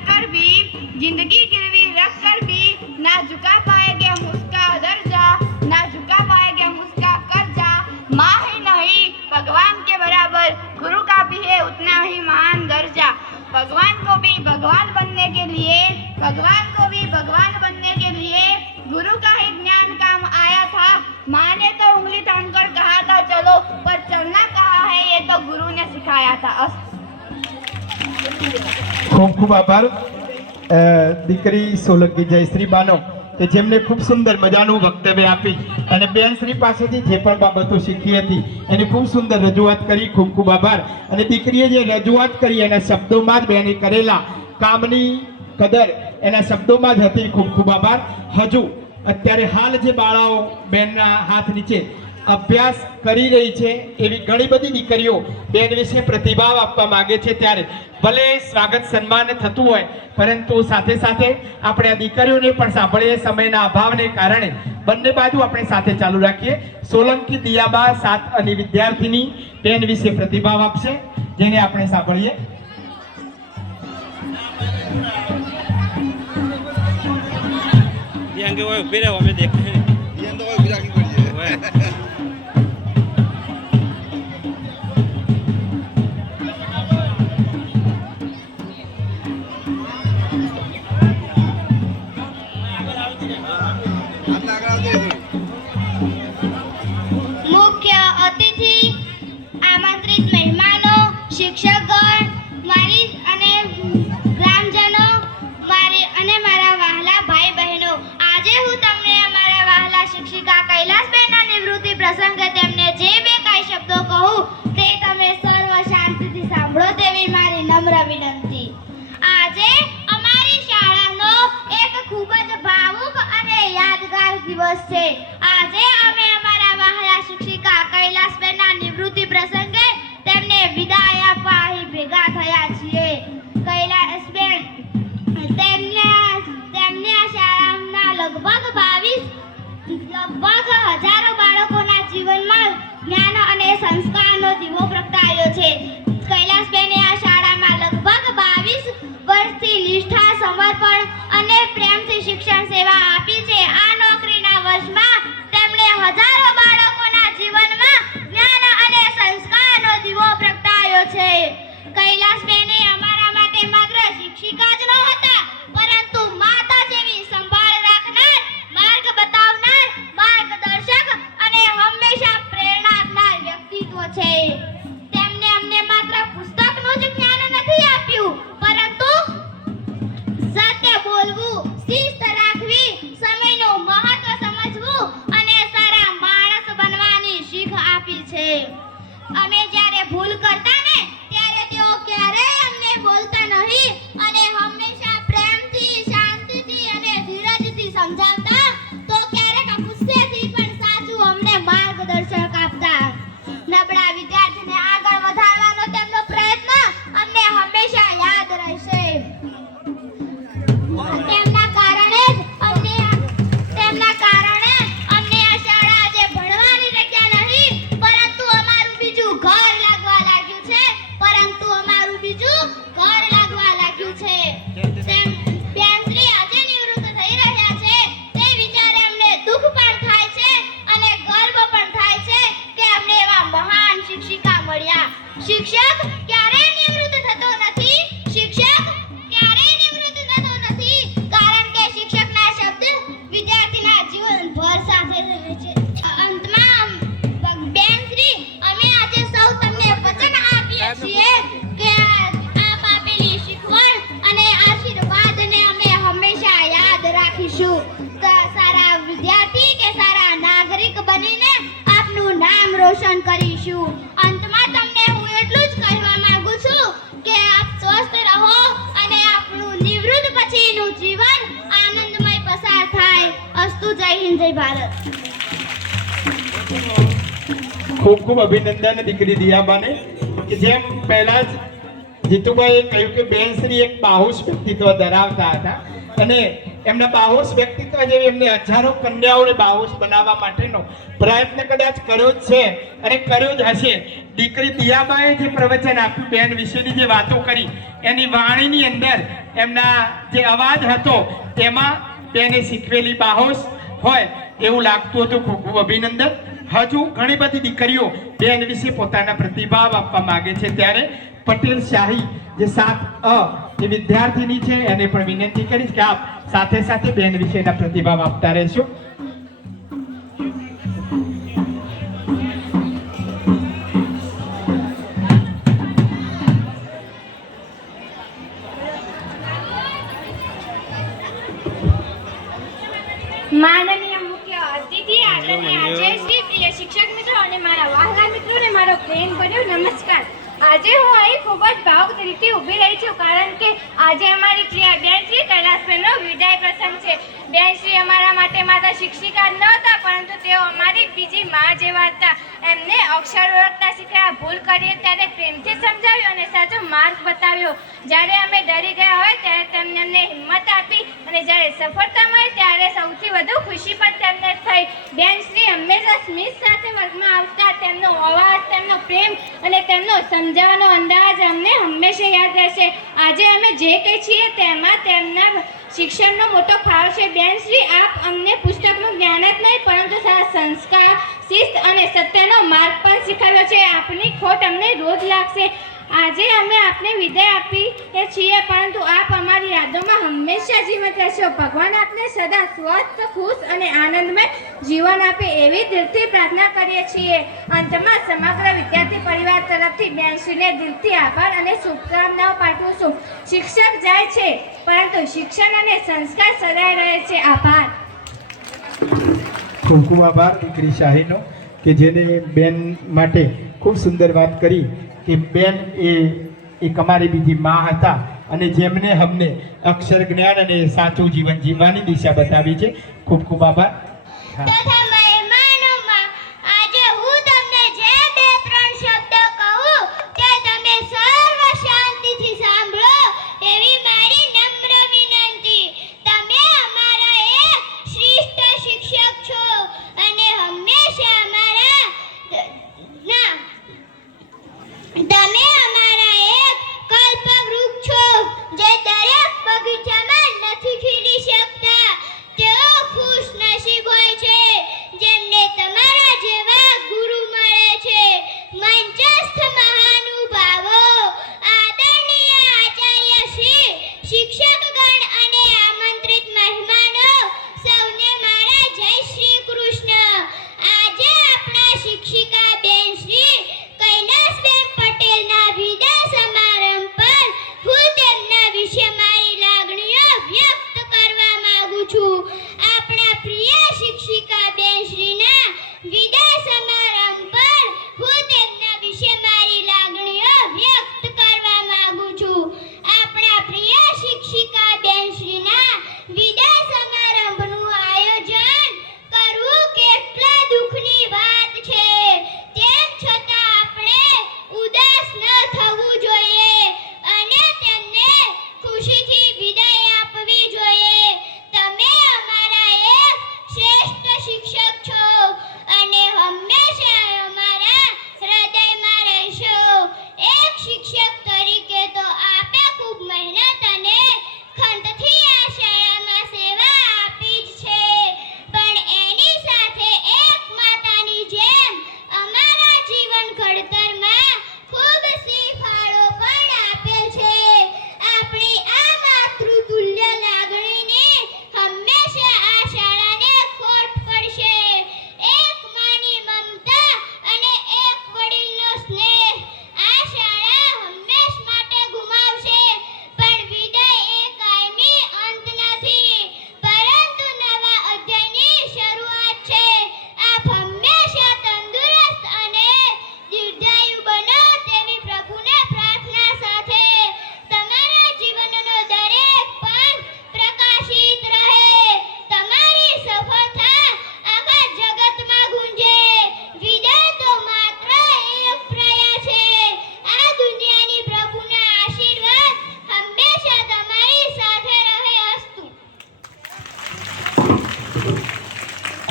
कर भी ना झुका पाएंगे हम उसका दर्जा, ना झुका पाएंगे हम उसका कर्जा. माँ ही नहीं भगवान के बराबर, गुरु का भी है उतना ही महान दर्जा. भगवान को भी भगवान बनने के लिए गुरु का ही ज्ञान काम आया था. माँ ने तो उंगली थाम कर कहा था चलो, पर चलना कहा है ये तो गुरु ने सिखाया था. ખૂબ ખૂબ આભાર દીકરી સોલંકી જયશ્રી બાનો કે જેમને ખૂબ સુંદર મજાનું વક્તવ્ય આપી અને બેન શ્રી પાસેથી જે પણ બાબતો શીખી હતી એની ખૂબ સુંદર રજૂઆત કરી. ખૂબ ખૂબ આભાર. અને દીકરીએ જે રજૂઆત કરી એના શબ્દોમાં જ બેને કરેલા કામની કદર એના શબ્દોમાં જ હતી. ખૂબ ખૂબ આભાર. હજુ અત્યારે હાલ જે બાળાઓ બેનના હાથ નીચે અભ્યાસ કરી રહી છે એવી ઘણી બધી દીકરીઓ બેન વિશે પ્રતિભાવ આપવા માંગે છે, ત્યારે ભલે સ્વાગત સન્માન થતું હોય પરંતુ સાથે સાથે આપણે આ દીકરીઓને પણ સાંભળીએ. સમયના અભાવને કારણે બંને બાજુ આપણે સાથે ચાલુ રાખીએ. સોલંકી દિયાબા 7 અને વિદ્યાર્થીની બેન વિશે પ્રતિભાવ આપશે જેને આપણે સાંભળીએ. આગે હોય ઉભી રહો, અમે દેખાય તો હોય ઉભી રાખવી પડશે. મુખ્ય અતિથિ, આમંત્રિત મહેમાનો, શિક્ષકગણ, મારી અને ગ્રામજનો, મારા વહાલા ભાઈ બહેનો, આજે હું તમને અમારા વહાલા શિક્ષિકા કૈલાસબેનના નિવૃત્તિ પ્રસંગે તેમને જે બે કાંઈ શબ્દો કહું તે તમે સર્વ શાંતિથી સાંભળો તેવી મારી નમ્ર વિનંતી. આજે અમારી શાળાનો એક ખૂબ જ ભાવુક અને યાદગાર દિવસ છે. આજે અમે અમારા વહાલા શિક્ષિકા કૈલાસબેનના નિવૃત્તિ પ્રસંગે તેમને વિદાય આપવા અહીં ભેગા થયા છીએ. કૈલાસબેન તેમને આ શાળાના લગભગ હજારો બાળકોના જીવનમાં જ્ઞાન અને સંસ્કારનો દીવો પ્રગટાવ્યો છે. કૈલાસબેને આ શાળામાં લગભગ 22 વર્ષથી નિષ્ઠા, સમર્પણ અને પ્રેમથી શિક્ષણ સેવા આપી છે. આ નોકરીના વર્ષમાં તેમણે હજારો બાળકોના જીવનમાં જ્ઞાન અને સંસ્કારનો દીવો પ્રગટાવ્યો છે. કૈલાસબેને અમારા માટે માત્ર શિક્ષિકા જ ન હતા પરંતુ માતા જેવી સંભાળ રાખનાર, માર્ગ બતાવનાર, માર્ગદર્શક અને હંમેશા પ્રેરણા આપનાર વ્યક્તિત્વ છે. તેમને અમને માત્ર પુસ્તકનું જ જ્ઞાન નથી આપ્યું પરંતુ સત્ય બોલવું, શિસ્ત રાખવી, સમયનું મહત્વ સમજવું અને સારા પછીનું જીવન આનંદમય પસાર થાય. અસ્તુ. જય હિન્દ, જય ભારત. ખૂબ ખૂબ અભિનંદન દીકરી દિયાબાને કે જેમ પહેલા જ જીતુભાઈએ કહ્યું કે બેનશ્રી એક બાહુસ વ્યક્તિત્વ ધરાવતા હતા અને એમના બાહુસ વ્યક્તિત્વ જેવી એમને હજારો કન્યાઓને બાહુસ બનાવવા માટેનો પ્રયત્ન કદાચ કર્યો જ છે અને કર્યો જ હશે. દીકરી દિયાબાએ જે પ્રવચન આપ્યું બેન વિશેની જે વાતો કરી એની વાણીની અંદર એમના જે અવાજ હતો તેમાં બેને શીખવેલી બાહોશ હોય એવું લાગતું હતું. ખૂબ ખૂબ અભિનંદન. હજુ ઘણી બધી દીકરીઓ બેન વિશે પોતાના પ્રતિભાવ આપવા માંગે છે ત્યારે પટેલ શાહી જે 7A જે વિદ્યાર્થીની છે એને પણ વિનંતી કરીશ કે આપ સાથે સાથે બેન વિશેના પ્રતિભાવ આપતા રહેશો. માનનીય મુખ્ય અતિથિ, આદરણીય આચાર્યશ્રી, શિક્ષક મિત્રો અને મારા વહાલા મિત્રોને મારો પ્રેમભર્યો નમસ્કાર. આજે હું અહીં ખૂબ જ ભાવુક દિલથી ઊભી રહી છું કારણ કે આજે અમારી પ્રિય બેનશ્રી કૈલાસબેનનો વિદાય પ્રસંગ છે. બેનશ્રી અમારા માટે માત્ર શિક્ષિકા ન હતા પરંતુ તેઓ અમારી બીજી મા જેવા હતા. એમને અક્ષર ઓળખતા શીખ્યા, ભૂલ કરીએ ત્યારે પ્રેમથી સમજાવ્યું અને સાચો માર્ગ બતાવ્યો. જ્યારે અમે ડરી ગયા હોય ત્યારે તેમને અમને હિંમત આપી અને જ્યારે સફળતા મળી ત્યારે સૌથી વધુ ખુશી પણ તેમને થઈ. બેનશ્રી હંમેશા સ્મિત સાથે વર્ગમાં આવતા. તેમનો અવાજ, તેમનો પ્રેમ અને તેમનો સમજાવવાનો અંદાજ અમને હંમેશા યાદ રહેશે. આજે અમે જે કંઈ છીએ તેમાં તેમના શિક્ષણનો મોટો ફાળો છે. બેનશ્રી, આપ અમને પુસ્તકનું જ્ઞાન જ નહીં પરંતુ સારા સંસ્કાર, શિસ્ત અને સત્યનો માર્ગ પણ શીખવ્યો છે. આપની ખોટ અમને રોજ લાગશે. આજે અમે આપને વિદાય આપીએ છીએ પરંતુ આપ અમારી યાદોમાં હંમેશા જીવંત રહેશો. ભગવાન આપને સદા સ્વસ્થ, ખુશ અને આનંદમય જીવન આપે એવી દિલથી પ્રાર્થના કરીએ છીએ. અંતમાં સમગ્ર વિદ્યાર્થી પરિવાર તરફથી બેનશ્રીને દિલથી આભાર અને શુભકામનાઓ પાઠવું છું. શિક્ષક જાય છે પરંતુ શિક્ષણ અને સંસ્કાર સદાય રહે છે. આભાર. ખૂબ ખૂબ આભાર દીકરી શાહીનો કે જેને બેન માટે ખૂબ સુંદર વાત કરી કે બેન એ એક અમારી બીજી મા હતા અને જેમને અમને અક્ષર જ્ઞાન અને સાચું જીવન જીવવાની દિશા બતાવી છે. ખૂબ ખૂબ આભાર. તથા મહેમાનોમાં આજે હું તમને જે 2-3 શબ્દો કહું તે તમે સર્વ શાંતિથી સાંભળો એવી મારી નમ્ર વિનંતી. તમે અમારા એક શ્રેષ્ઠ શિક્ષક છો અને હંમેશા તમે અમારા એક કલ્પવૃક્ષ છો જે દરેક બગીચામાં નથી ખીલી શકતા. તેઓ ખુશ નસીબ હોય છે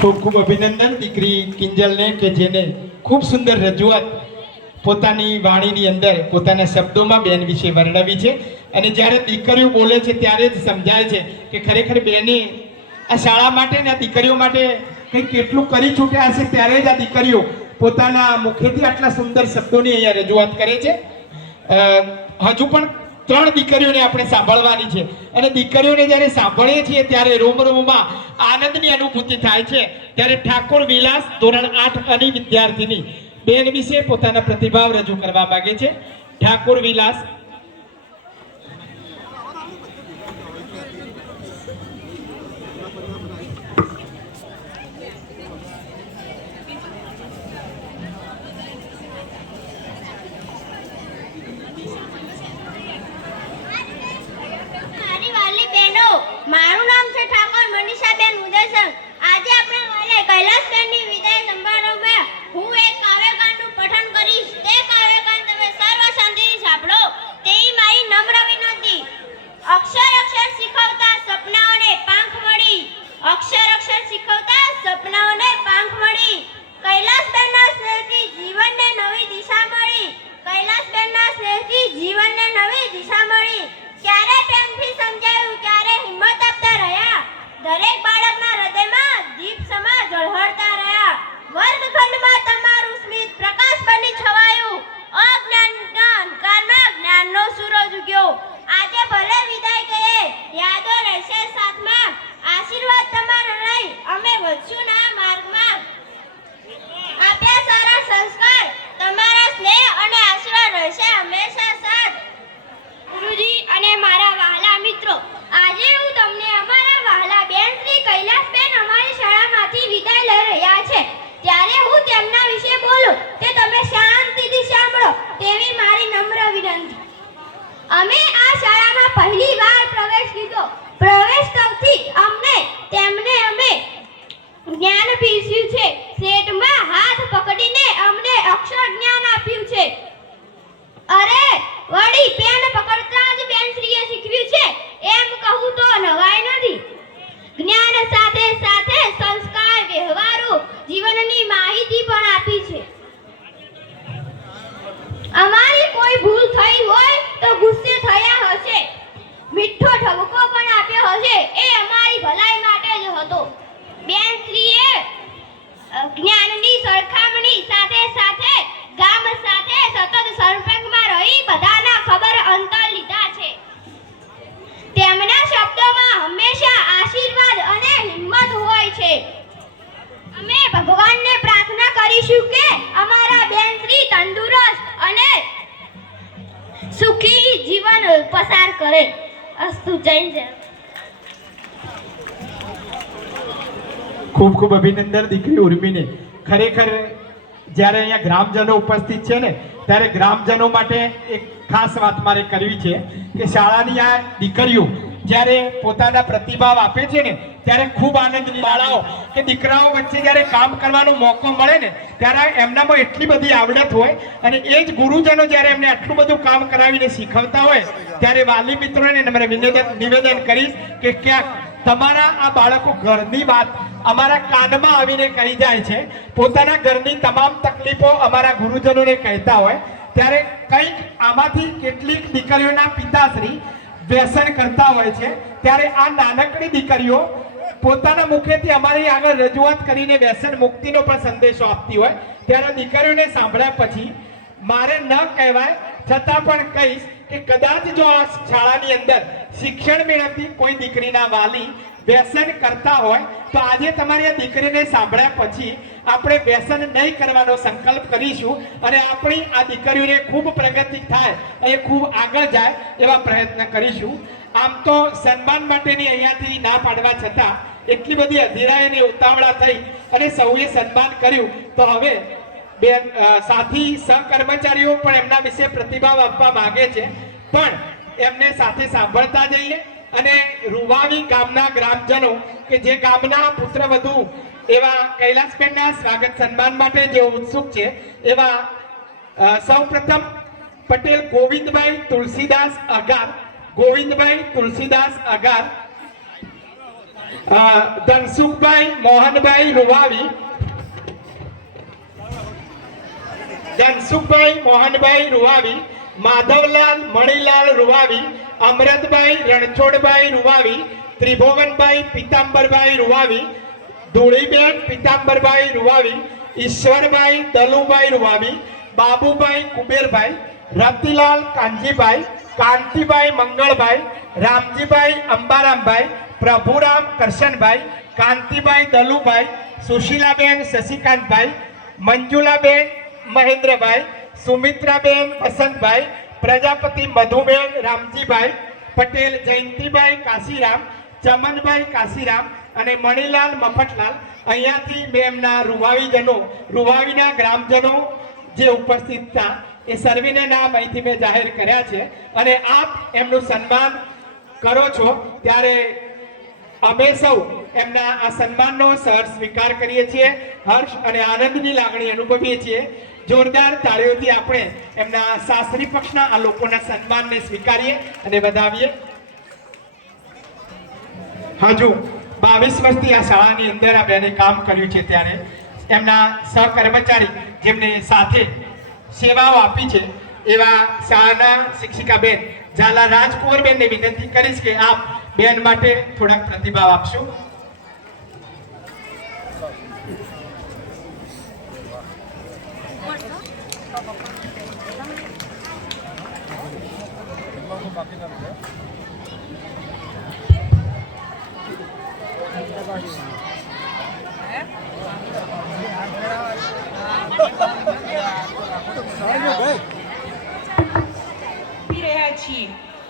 ખૂબ ખૂબ અભિનંદન દીકરી કિંજલને કે જેને ખૂબ સુંદર રજૂઆત પોતાની વાણીની અંદર પોતાના શબ્દોમાં બેન વિશે વર્ણવી છે. અને જ્યારે દીકરીઓ બોલે છે ત્યારે જ સમજાય છે કે ખરેખર બેને આ શાળા માટે ને આ દીકરીઓ માટે કંઈક કેટલું કરી ચૂક્યા હશે. ત્યારે જ આ દીકરીઓ પોતાના મુખેથી આટલા સુંદર શબ્દોની અહીંયા રજૂઆત કરે છે. હજુ પણ 3 દીકરીઓને આપણે સાંભળવાની છે અને દીકરીઓને જ્યારે સાંભળીએ છીએ ત્યારે રોમરોમમાં આનંદની અનુભૂતિ થાય છે. ત્યારે ઠાકોર વિલાસ ધોરણ 8 અની વિદ્યાર્થીની બેન વિશે પોતાના પ્રતિભાવ રજૂ કરવા માંગે છે. ઠાકોર વિલાસ. મારી વાલી બહેનો, મારું નામ છે ઠાકોર મનીષાબેન ઉદયસર. આજે આપણે વાલે કૈલાસબેનની વિદાય સમારોહમાં હું એક કાવ્યગાનનું પઠન કરીશ. તે કાવ્યગાન તમે સર્વ શાંતિથી સાંભળો તેવી મારી નમ્ર વિનંતી. અક્ષર અક્ષર શીખવતા સપનાઓને પાંખ મળી, અક્ષર અક્ષર શીખવતા સપનાઓને પાંખ મળી. કૈલાસબેનના સ્નેહથી જીવનને નવી દિશા મળી, કૈલાસબેનના સ્નેહથી જીવનને નવી દિશા મળી. ક્યારે પ્રેમથી સમજાયું, ક્યારે હિંમત આપતા રહ્યા, દરેક બાળકના હૃદયમાં દીપ સમા ઝળહળતા રહ્યા. વર્ગખંડમાં તમારું સ્મિત પ્રકાશ બની છવાયું, અજ્ઞાનના અંધકારમાં જ્ઞાનનો સૂરજ ઉગ્યો. આજે ભલે વિદાય કહીએ, યાદો રહેશે સાથમાં, આશીર્વાદ તમારા લઈ અમે વધશું ના માર્ગમાં. આપ્યા સારા સંસ્કાર, તમારા સ્નેહ અને આશીર્વાદ રહેશે હંમેશા સાથ. ગુરુજી અને મારા વહાલા મિત્રો, આજે હું તમને અમારા વહાલા બેન શ્રી કૈલાસબેન અમારી શાળામાંથી વિદાય લઈ રહ્યા છે ત્યારે હું તેમના વિશે બોલું તે તમે શાંતિથી સાંભળો તેવી મારી નમ્ર વિનંતી. અમે આ શાળામાં પહેલી વાર પ્રવેશ લીધો. પ્રવેશ તકથી તેમને અમે જ્ઞાન પીરસ્યું છે. સેટમાં હાથ પકડીને અમને અક્ષર જ્ઞાન આપ્યું છે. અરે વળી પેન પકડતા જ બેનશ્રીએ શીખવ્યું છે એમ કહું તો નવાઈ નથી. જ્ઞાન સાથે સાથે સંસ્કાર, વ્યવહારો, જીવનની માહિતી પણ આપી છે. અમારી કોઈ ભૂલ થઈ હોય તો ગુસ્સે થયા હશે, મીઠો ઠપકો પણ આપ્યો હશે, એ અમારી ભલાઈ માટે જ હતો. બેનશ્રીએ જ્ઞાનની સરખામણી સાથે સાથે ગામ સાથે સતત સંપર્કમાં રહી બધાના ખબર અંતર લીધા છે. તેમના શબ્દોમાં હંમેશા આશીર્વાદ અને હિંમત હોય છે. અમે ભગવાનને પ્રાર્થના કરીશું કે અમારા બેનશ્રી તંદુરસ્ત અને સુખી જીવન પસાર કરે. અસ્તુ. જય જય. ખૂબ ખૂબ અભિનંદન દીકરી ઉર્મિને. ખરેખર જ્યારે અહીંયા ગ્રામજનો ઉપસ્થિત છે ને ત્યારે ગ્રામજનો માટે એક ખાસ વાત મારે કરવી છે કે શાળાની આ દીકરીઓ જ્યારે પોતાના પ્રતિભાવ આપે છે ને ત્યારે ખૂબ આનંદની બાળાઓ કે દીકરાઓ વચ્ચે જ્યારે કામ કરવાનો મોકો મળે ને ત્યારે એમનામાં એટલી બધી આવડત હોય અને એ જ ગુરુજનો જ્યારે એમને આટલું બધું કામ કરાવીને શીખવતા હોય ત્યારે વાલી મિત્રોને મારે નિવેદન કરીશ કે ક્યાંક તમારા આ બાળકો ઘરની વાત અમારા કાનમાં આવીને કહી જાય છે, પોતાના ઘરની તમામ તકલીફો અમારા ગુરુજનોને કહેતા હોય ત્યારે કંઈક આમાંથી કેટલીક દીકરીઓના પિતાશ્રી વ્યસન કરતા હોય છે. ત્યારે આ નાનકડી દીકરીઓ પોતાના મુખેથી અમારી આગળ રજૂઆત કરીને વ્યસન મુક્તિનો પણ સંદેશો આપતી હોય ત્યારે દીકરીઓને સાંભળ્યા પછી મારે ન કહેવાય છતાં પણ કહીશ કે કદાચ જો આ શાળાની અંદર શિક્ષણ મેળવતી કોઈ દીકરીના વાલી વ્યસન કરતા હોય તો આજે તમારી આ દીકરીને સાંભળ્યા પછી આપણે વ્યસન નહીં કરવાનો સંકલ્પ કરીશું અને આપણી આ દીકરીઓને ખૂબ પ્રગતિ થાય અને ખૂબ આગળ જાય એવા પ્રયત્ન કરીશું. આમ તો સન્માન માટેની અહીંયાથી ના પાડવા છતાં એટલી બધી અધીરાઈ અને ઉતાવળા થઈ અને સૌએ સન્માન કર્યું તો હવે બે સાથી સહકર્મચારીઓ પણ એમના વિશે પ્રતિભાવ આપવા માંગે છે પણ એમને સાથે સાંભળતા જઈએ અને રૂવાવી ગામના ગ્રામજનો કે જે ગામના પુત્રવધુ એવા કૈલાસબેનના સ્વાગત સન્માન માટે જે ઉત્સુક છે એવા સૌપ્રથમ પટેલ ગોવિંદભાઈ તુલસીદાસ અગાર. ગોવિંદભાઈ તુલસીદાસ અગાર ધનસુખભાઈ મોહનભાઈ રૂવાવી, ધનસુખભાઈ મોહનભાઈ રૂવાવી, માધવલાલ મણીલાલ રૂવાવી, અમરતભાઈ રણછોડભાઈ રૂવાવી, ત્રિભુવનભાઈ પિતાંબરભાઈ રૂવાવી, ધૂળીબેન પિતાંબરભાઈ રૂવાવી, ઈશ્વરભાઈ દલુભાઈ રૂવાવી, બાબુભાઈ કુબેરભાઈ, રતિલાલ કાનજીભાઈ, કાંતિભાઈ મંગળભાઈ, રામજીભાઈ અંબારામભાઈ, પ્રભુરામ કરશનભાઈ, કાંતિભાઈ દલુભાઈ, સુશીલાબેન શશિકાંતભાઈ, મંજુલાબેન મહેન્દ્રભાઈ, સુમિત્રાબેન વસંતભાઈ, પ્રજાપતિ મધુબેન રામજીભાઈ, પટેલ જયંતિભાઈ કાશીરામ, ચમનભાઈ કાશીરામ અને મણીલાલ મફતલાલ. અહીંયાથી મેં એમના રૂવાવીજનો, રૂવાવીના ગ્રામજનો જે ઉપસ્થિત હતા એ સર્વેના નામ અહીંથી મેં જાહેર કર્યા છે અને આપ એમનું સન્માન કરો છો ત્યારે અમે સૌ એમના આ સન્માનનો સહર્ષ સ્વીકાર કરીએ છીએ, હર્ષ અને આનંદની લાગણી અનુભવીએ છીએ. જોરદાર તાળીઓથી આપણે એમના સાસરી પક્ષના આ લોકોના સન્માનને સ્વીકારીએ અને વધાવીએ. હજુ 22 વર્ષથી આ શાળાની અંદર આ બેને કામ કર્યું છે ત્યારે એમના સહકર્મચારી જેમને સાથે સેવાઓ આપી છે એવા શાળાના શિક્ષિકા બેન ઝાલા રાજકુંવરબેનને વિનંતી કરીશ કે આપ બેન માટે થોડાક પ્રતિભાવ આપશો.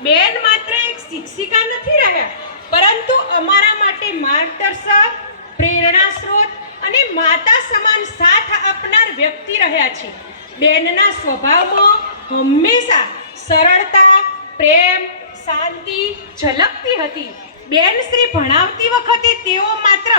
બેન માત્ર એક શિક્ષિકા નથી રહ્યા, પરંતુ અમારા માટે માર્ગદર્શક, પ્રેરણા સ્ત્રોત અને માતા સમાન સાથ આપનાર વ્યક્તિ રહ્યા છે. બેનના સ્વભાવમાં હંમેશા સરળતા, પ્રેમ, શાંતિ ઝલકતી હતી. બેન શ્રી ભણાવતી વખતે તેઓ માત્ર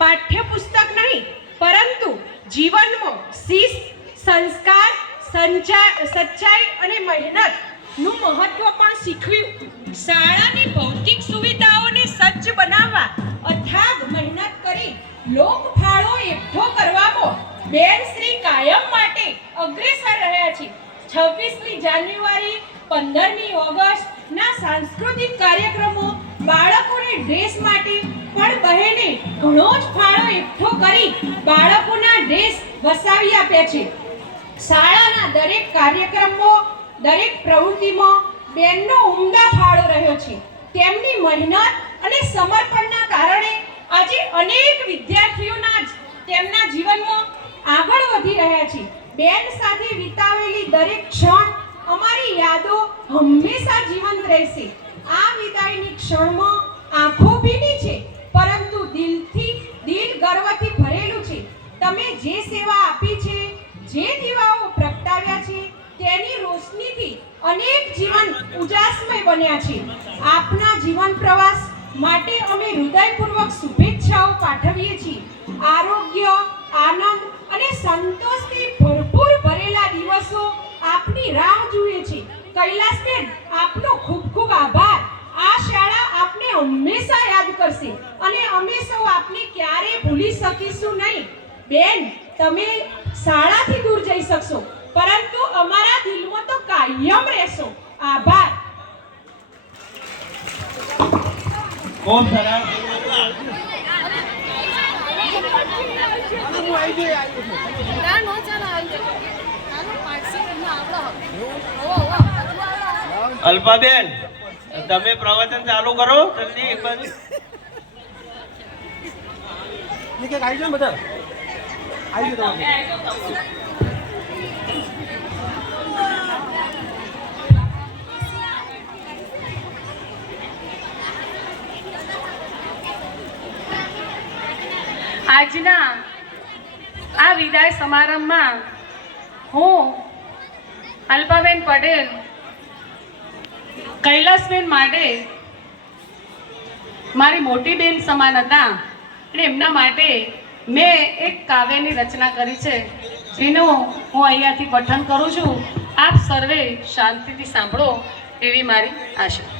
પાઠ્યપુસ્તક નહીં પરંતુ જીવનમાં શિસ્ત, સંસ્કાર, સચ્ચાઈ અને મહેનત નું મહત્વ પણ શીખવ્યું. શાળાની ભૌતિક સુવિધાઓને સજ્જ બનાવવા અથાગ મહેનત કરી લોકફાળો એકઠો કરવામાં બેન શ્રી કાયમ માટે અગ્રેસર રહ્યા છે. 26મી જાન્યુઆરી, 15મી ઓગસ્ટ ના સાંસ્કૃતિક કાર્યક્રમો, બાળકોને ડ્રેસ માટે પણ બહેને ઘણો જ ફાળો એકઠો કરી બાળકોના ડ્રેસ વસાવી આપ્યા છે. શાળાના દરેક કાર્યક્રમો, દરેક પ્રવૃત્તિમાં બેનનો ઉમદા ફાળો રહ્યો છે. તેમની મહેનત અને સમર્પણના કારણે આજે અનેક વિદ્યાર્થીઓના તેમના જીવનમાં આગળ વધી રહ્યા છે. બેન સાથે વિતાવેલી દરેક ક્ષણ અમારી યાદો હંમેશા જીવંત રહેશે. આ વિદાયની ક્ષણમાં આંખો ભીની છે પરંતુ દિલ ગર્વથી ભરેલું છે. તમે જે સેવા આપી છે, જે દીવાઓ પ્રગટાવ્યા છે તેની રોશનીથી અનેક જીવન ઉજાસમય બન્યા છે. આપના જીવન પ્રવાસ માટે અમે હૃદયપૂર્વક શુભેચ્છાઓ પાઠવીએ છીએ. આરોગ્ય, આનંદ અને સંતોષથી ભરપૂર ભરેલા દિવસો આપની રાહ જુએ છે. કૈલાસબેન, આપનો ખૂબ ખૂબ આભાર. આ શાળા આપને હંમેશા યાદ કરશે અને અમે સૌ આપને ક્યારેય ભૂલી શકીશું નહીં. બેન, તમે શાળાથી દૂર જઈ શકશો પરંતુ અમારા દિલમાં તો કાયમ રહેશો. આભાર. ખૂબ સરસ. અલ્પાબેન, તમે પ્રવચન ચાલુ કરો જલ્દી. એક બાજુ આવી જાઓ બધા, આવી જાઓ. આજના આ વિદાય સમારંભમાં હું અલ્પાબેન પટેલ કૈલાસબેન માટે મારી મોટી બેન સમાન હતા અને એમના માટે મેં એક કાવ્યની રચના કરી છે જેનું હું અહીંયાથી પઠન કરું છું. આપ સર્વે શાંતિથી સાંભળો એવી મારી આશા.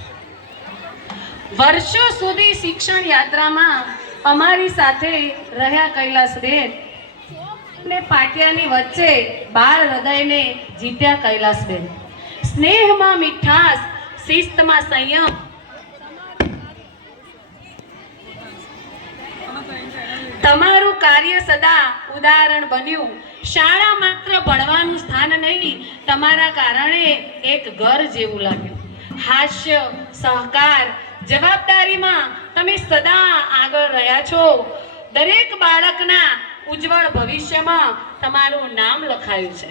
વર્ષો સુધી શિક્ષણ યાત્રામાં અમારી સાથે રહ્યા કૈલાસબેન ને પાટિયાની વચ્ચે બાળ હૃદયને જીત્યા કૈલાસબેન. સ્નેહમાં મીઠાશ, શિસ્તમાં સંયમ, તમારું કાર્ય સદા ઉદાહરણ બન્યું. શાળા માત્ર ભણવાનું સ્થાન નહીં, તમારા કારણે એક ઘર જેવું લાગ્યું. હાસ્ય, સહકાર, જવાબદારીમાં તમે સદા આગળ રહ્યા છો. દરેક બાળકના ઉજ્જવળ ભવિષ્યમાં તમારું નામ લખાયું છે.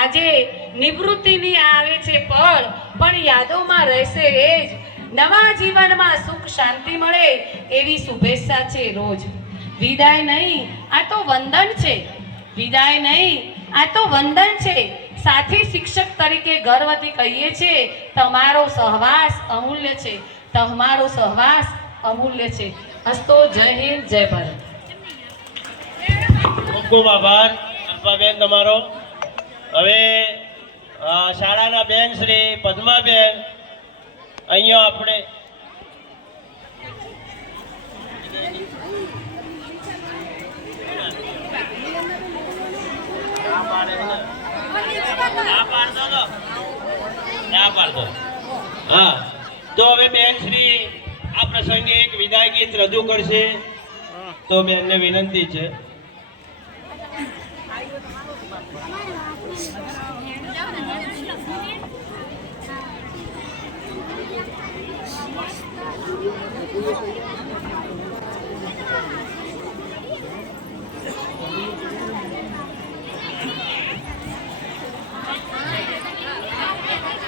આજે નિવૃત્તિની આવે છે પળ, પણ યાદોમાં રહેશે એ જ. નવા જીવનમાં સુખ શાંતિ મળે એવી શુભેચ્છા છે રોજ. વિદાય નહીં, આ તો વંદન છે. વિદાય નહીં, આ તો વંદન છે. સાથી શિક્ષક તરીકે ગર્વથી કહીએ છીએ, તમારો સહવાસ અમૂલ્ય છે. તમારો સહવાસ અમૂલ્ય છે. હસ્તો જય હિન્દ, જય ભારત. ખૂબ ખૂબ આભાર અલ્પાબેન તમારો. હવે શાળાના બેન શ્રી પદ્માબેન અહીંયા આપણે હા, તો હવે બેન શ્રી આ પ્રસંગે એક વિદાય ગીત રજૂ કરશે. તો બેનને વિનંતી છે.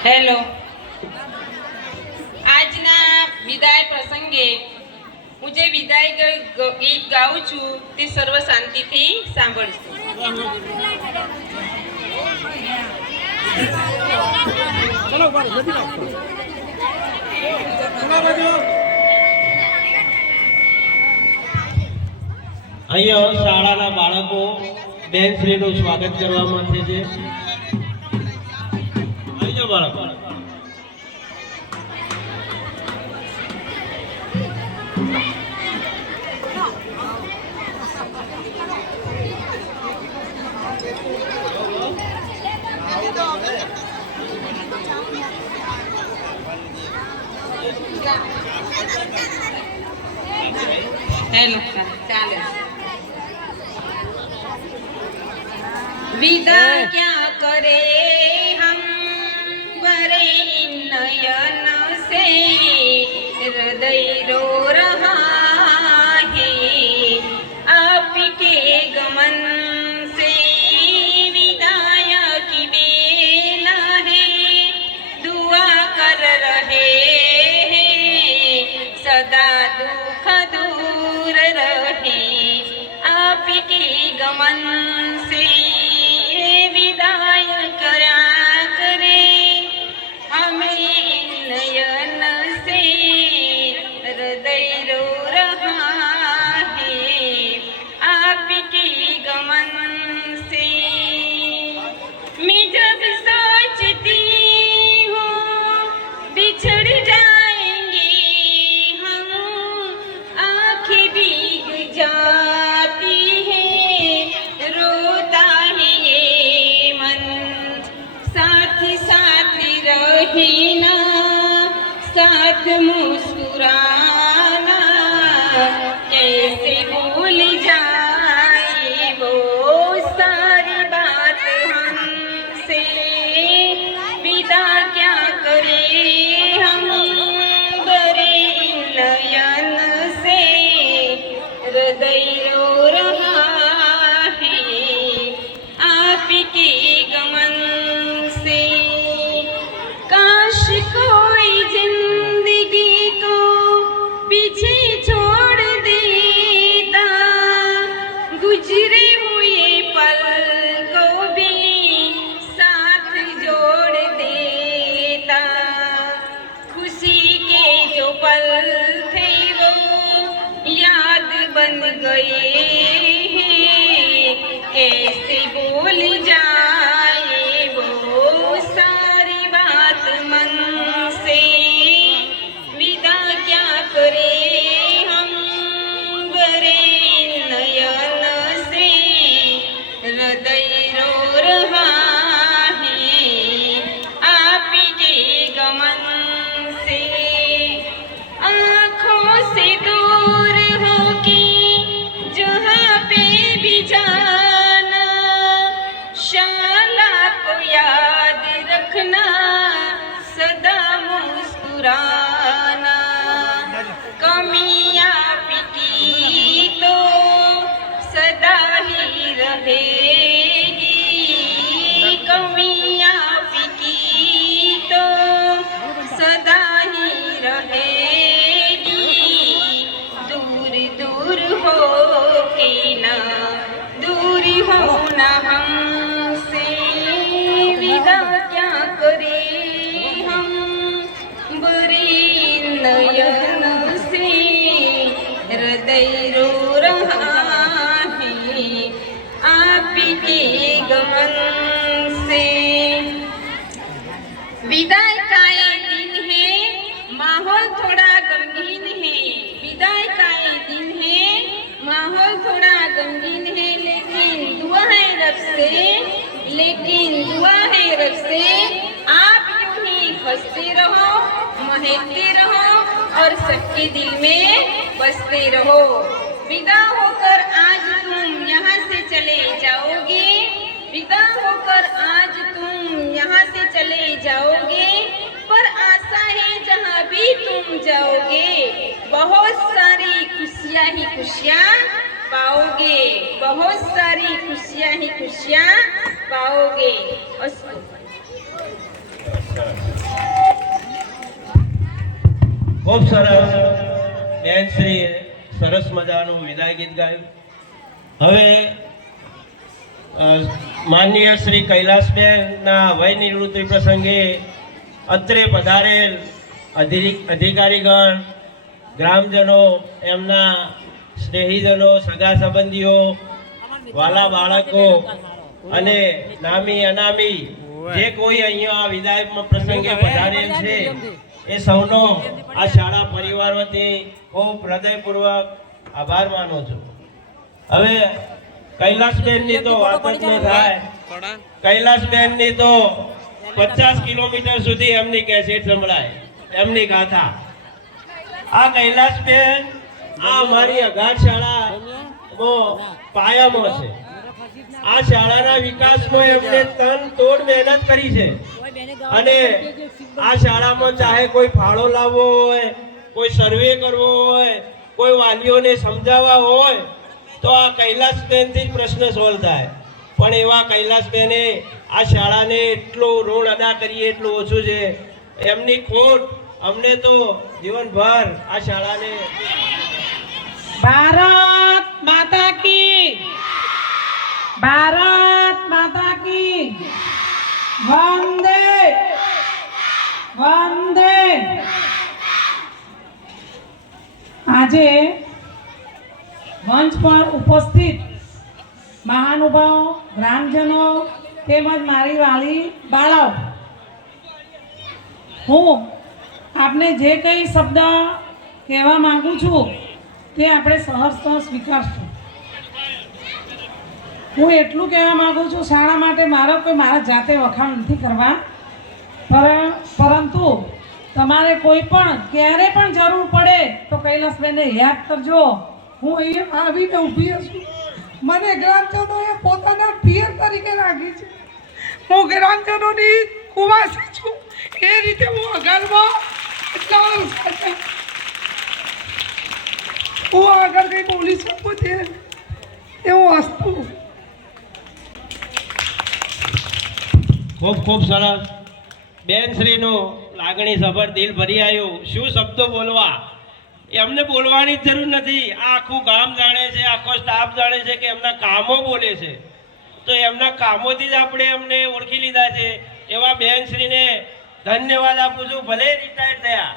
હેલો, આજના વિદાય પ્રસંગે હું જે વિદાય ગીત ગાઉં છું તે સર્વ શાંતિથી સાંભળશું. અહીંયા શાળાના બાળકો બેનશ્રીનું સ્વાગત કરવા માટે છે. અહીંયા બાળકો હેલો, ચાલે. विदा क्या करे हम बरे नयन से, हृदय रो रहा है आपके गमन से. विदाया की बेला है दुआ कर रहे हैं सदा दुख दूर रहे आपके गमन से. साथ मुस्कुराना कैसे भूल जाए वो सारी बात हमसे. विदा क्या करे हम बरे नयन से, हृदय रो रहा है आपके गमन से. काश कोई जिंदगी को पीछे छोड़ देता, गुजरे हुए पल को भी साथ जोड़ देता. खुशी के जो पल थे वो याद बन गए हैं, कैसे भूल जाए वो सारी बात मन से. विदा क्या माहौल थोड़ा गमगीन है, लेकिन दुआ है रब से, लेकिन दुआ है रब से आप यूं ही हंसते रहो, महकते रहो और सबके दिल में बसते रहो। विदा होकर आज तुम यहाँ से चले जाओगे, विदा होकर आज तुम यहाँ से चले जाओगे, पर आशा है जहाँ भी तुम जाओगे बहुत सारी खुशियाँ ही खुशियाँ पाओगे, बहुत सारी खुशियाँ ही खुशियाँ पाओगे। अस्तु। ખૂબ સરસ બેન શ્રી સરસ મજાનું વિદાય ગીત ગાયું. હવે માનનીય શ્રી કૈલાસબેનના વય નિવૃત્તિ પ્રસંગે અત્રે પધારેલ અધિકારીગણ, ગ્રામજનો, એમના સ્નેહીજનો, સગા સંબંધીઓ, વાલા બાળકો અને નામી અનામી જે કોઈ અહીંયા વિદાય પ્રસંગે પધારેલ છે એ સૌનો આ શાળા પરિવાર વતી ખૂબ હૃદયપૂર્વક આભાર માનું છું. હવે કૈલાસબેનની તો વાત જ ન થાય. કૈલાસબેનની તો 50 કિલોમીટર સુધી એમની કેસેટ સંભળાય, એમની ગાથા. આ કૈલાસબેન આ અમારી અગાર શાળાનો પાયામાં છે. આ શાળાના વિકાસમાં એમને તન તોડ મહેનત કરી છે અને આ શાળામાં ચાહે કોઈ ફાળો લાવવો હોય, કોઈ સર્વે કરવો હોય, કોઈ વાલીઓને સમજાવવા હોય તો આ કૈલાસબેનથી જ પ્રશ્ન સોલ્વ થાય. પણ એવા કૈલાસબેને આ શાળાને એટલું ઋણ અદા કરીએ એટલું ઓછું છે. એમની ખોટ અમને તો જીવનભર આ શાળાને. ભારત માતા કી, ભારત માતા કી, વંદે વંદે. આજે મંચ પર ઉપસ્થિત મહાનુભાવ, ગ્રામજનો તેમજ મારી વાલી બાળાઓ, હું આપને જે કંઈ શબ્દ કહેવા માંગુ છું તે આપણે સહર્ષ સ્વીકારશું. હું એટલું કહેવા માંગુ છું, શાળા માટે મારા જાતે વખાણ નથી કરવા, પરંતુ તમારે કોઈ પણ ક્યારે પણ જરૂર પડે તો કૈલાસબેનને યાદ કરજો. હું અહીંયા આવીને ઊભી છું. મને ગ્રામજનોએ પોતાના પિયર તરીકે રાખી છે. હું ગ્રામજનોની કુવાસી છું. એ રીતે હું અગારમાં હું આગળ કંઈ બોલી શકું તે એવું વસ્તુ. ખૂબ ખૂબ સરસ બેન શ્રીનું લાગણી સભર દિલ ભરી આવ્યું. શું શબ્દો બોલવા, એમને બોલવાની જ જરૂર નથી. આ આખું ગામ જાણે છે, આખો સ્ટાફ જાણે છે કે એમના કામો બોલે છે. તો એમના કામોથી જ આપણે એમને ઓળખી લીધા છે. એવા બેન શ્રીને ધન્યવાદ આપું છું. ભલે રિટાયર્ડ થયા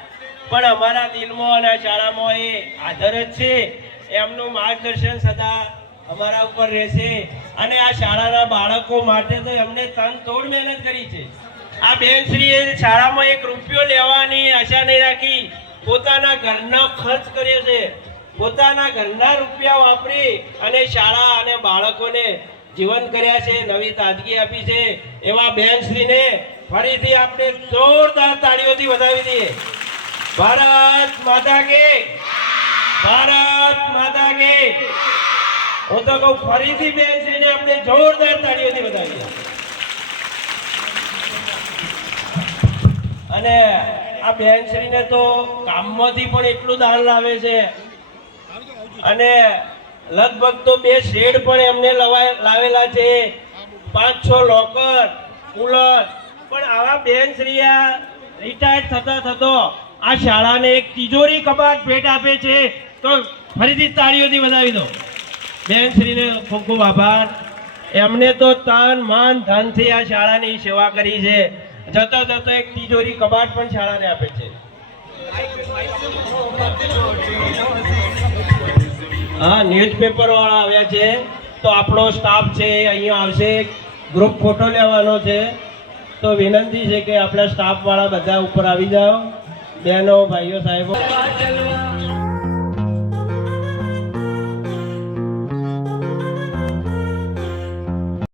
પણ અમારા દિલમાં અને શાળામાં એ આદર જ છે. એમનું માર્ગદર્શન સદા અમારા ઉપર રહેશે અને આ શાળાના બાળકો માટે તો એમને તન તોડ મહેનત કરી છે. આ બેનશ્રીએ શાળામાં 1 રૂપિયો લેવાની આશા નહીં રાખી. પોતાના ઘરનો ખર્ચ કર્યો છે. પોતાના ઘરના રૂપિયા વાપરી અને શાળા અને બાળકોને જીવન કર્યા છે, નવી તાજગી આપી છે. એવા બેનશ્રીને ફરીથી આપણે જોરદાર તાળીઓથી વધાવી દઈએ. ભારત માતા કી, ભારત માતા કી. હું તો કહું ફરીથી બેનશ્રીને આપણે જોરદાર તાળીઓથી વધાવીએ. અને આ બેનશ્રીને તો કામમાંથી પણ એટલું દાન લાવે છે અને લગભગ તો 2 શેડ પણ એમને લાવેલા છે, 5-6 લોકર, કુલર. પણ આવા બેનશ્રી રિટાયર્ડ થતો આ શાળાને એક તિજોરી કબાટ ભેટ આપે છે. તો ફરીથી તાળીઓથી વધાવી દો. બેનશ્રીને ખૂબ ખૂબ આભાર. એમને તો તન મન ધનથી આ શાળાની સેવા કરી છે. જતો એક તિજોરી કબાટ પણ શાળાને આપે છે. હા, ન્યૂઝપેપર વાળા આવ્યા છે તો આપણો સ્ટાફ છે અહીંયા આવશે, ગ્રુપ ફોટો લેવાનો છે. તો વિનંતી છે કે આપણા સ્ટાફ વાળા બધા ઉપર આવી જાઓ. બહેનો, ભાઈઓ, સાહેબો.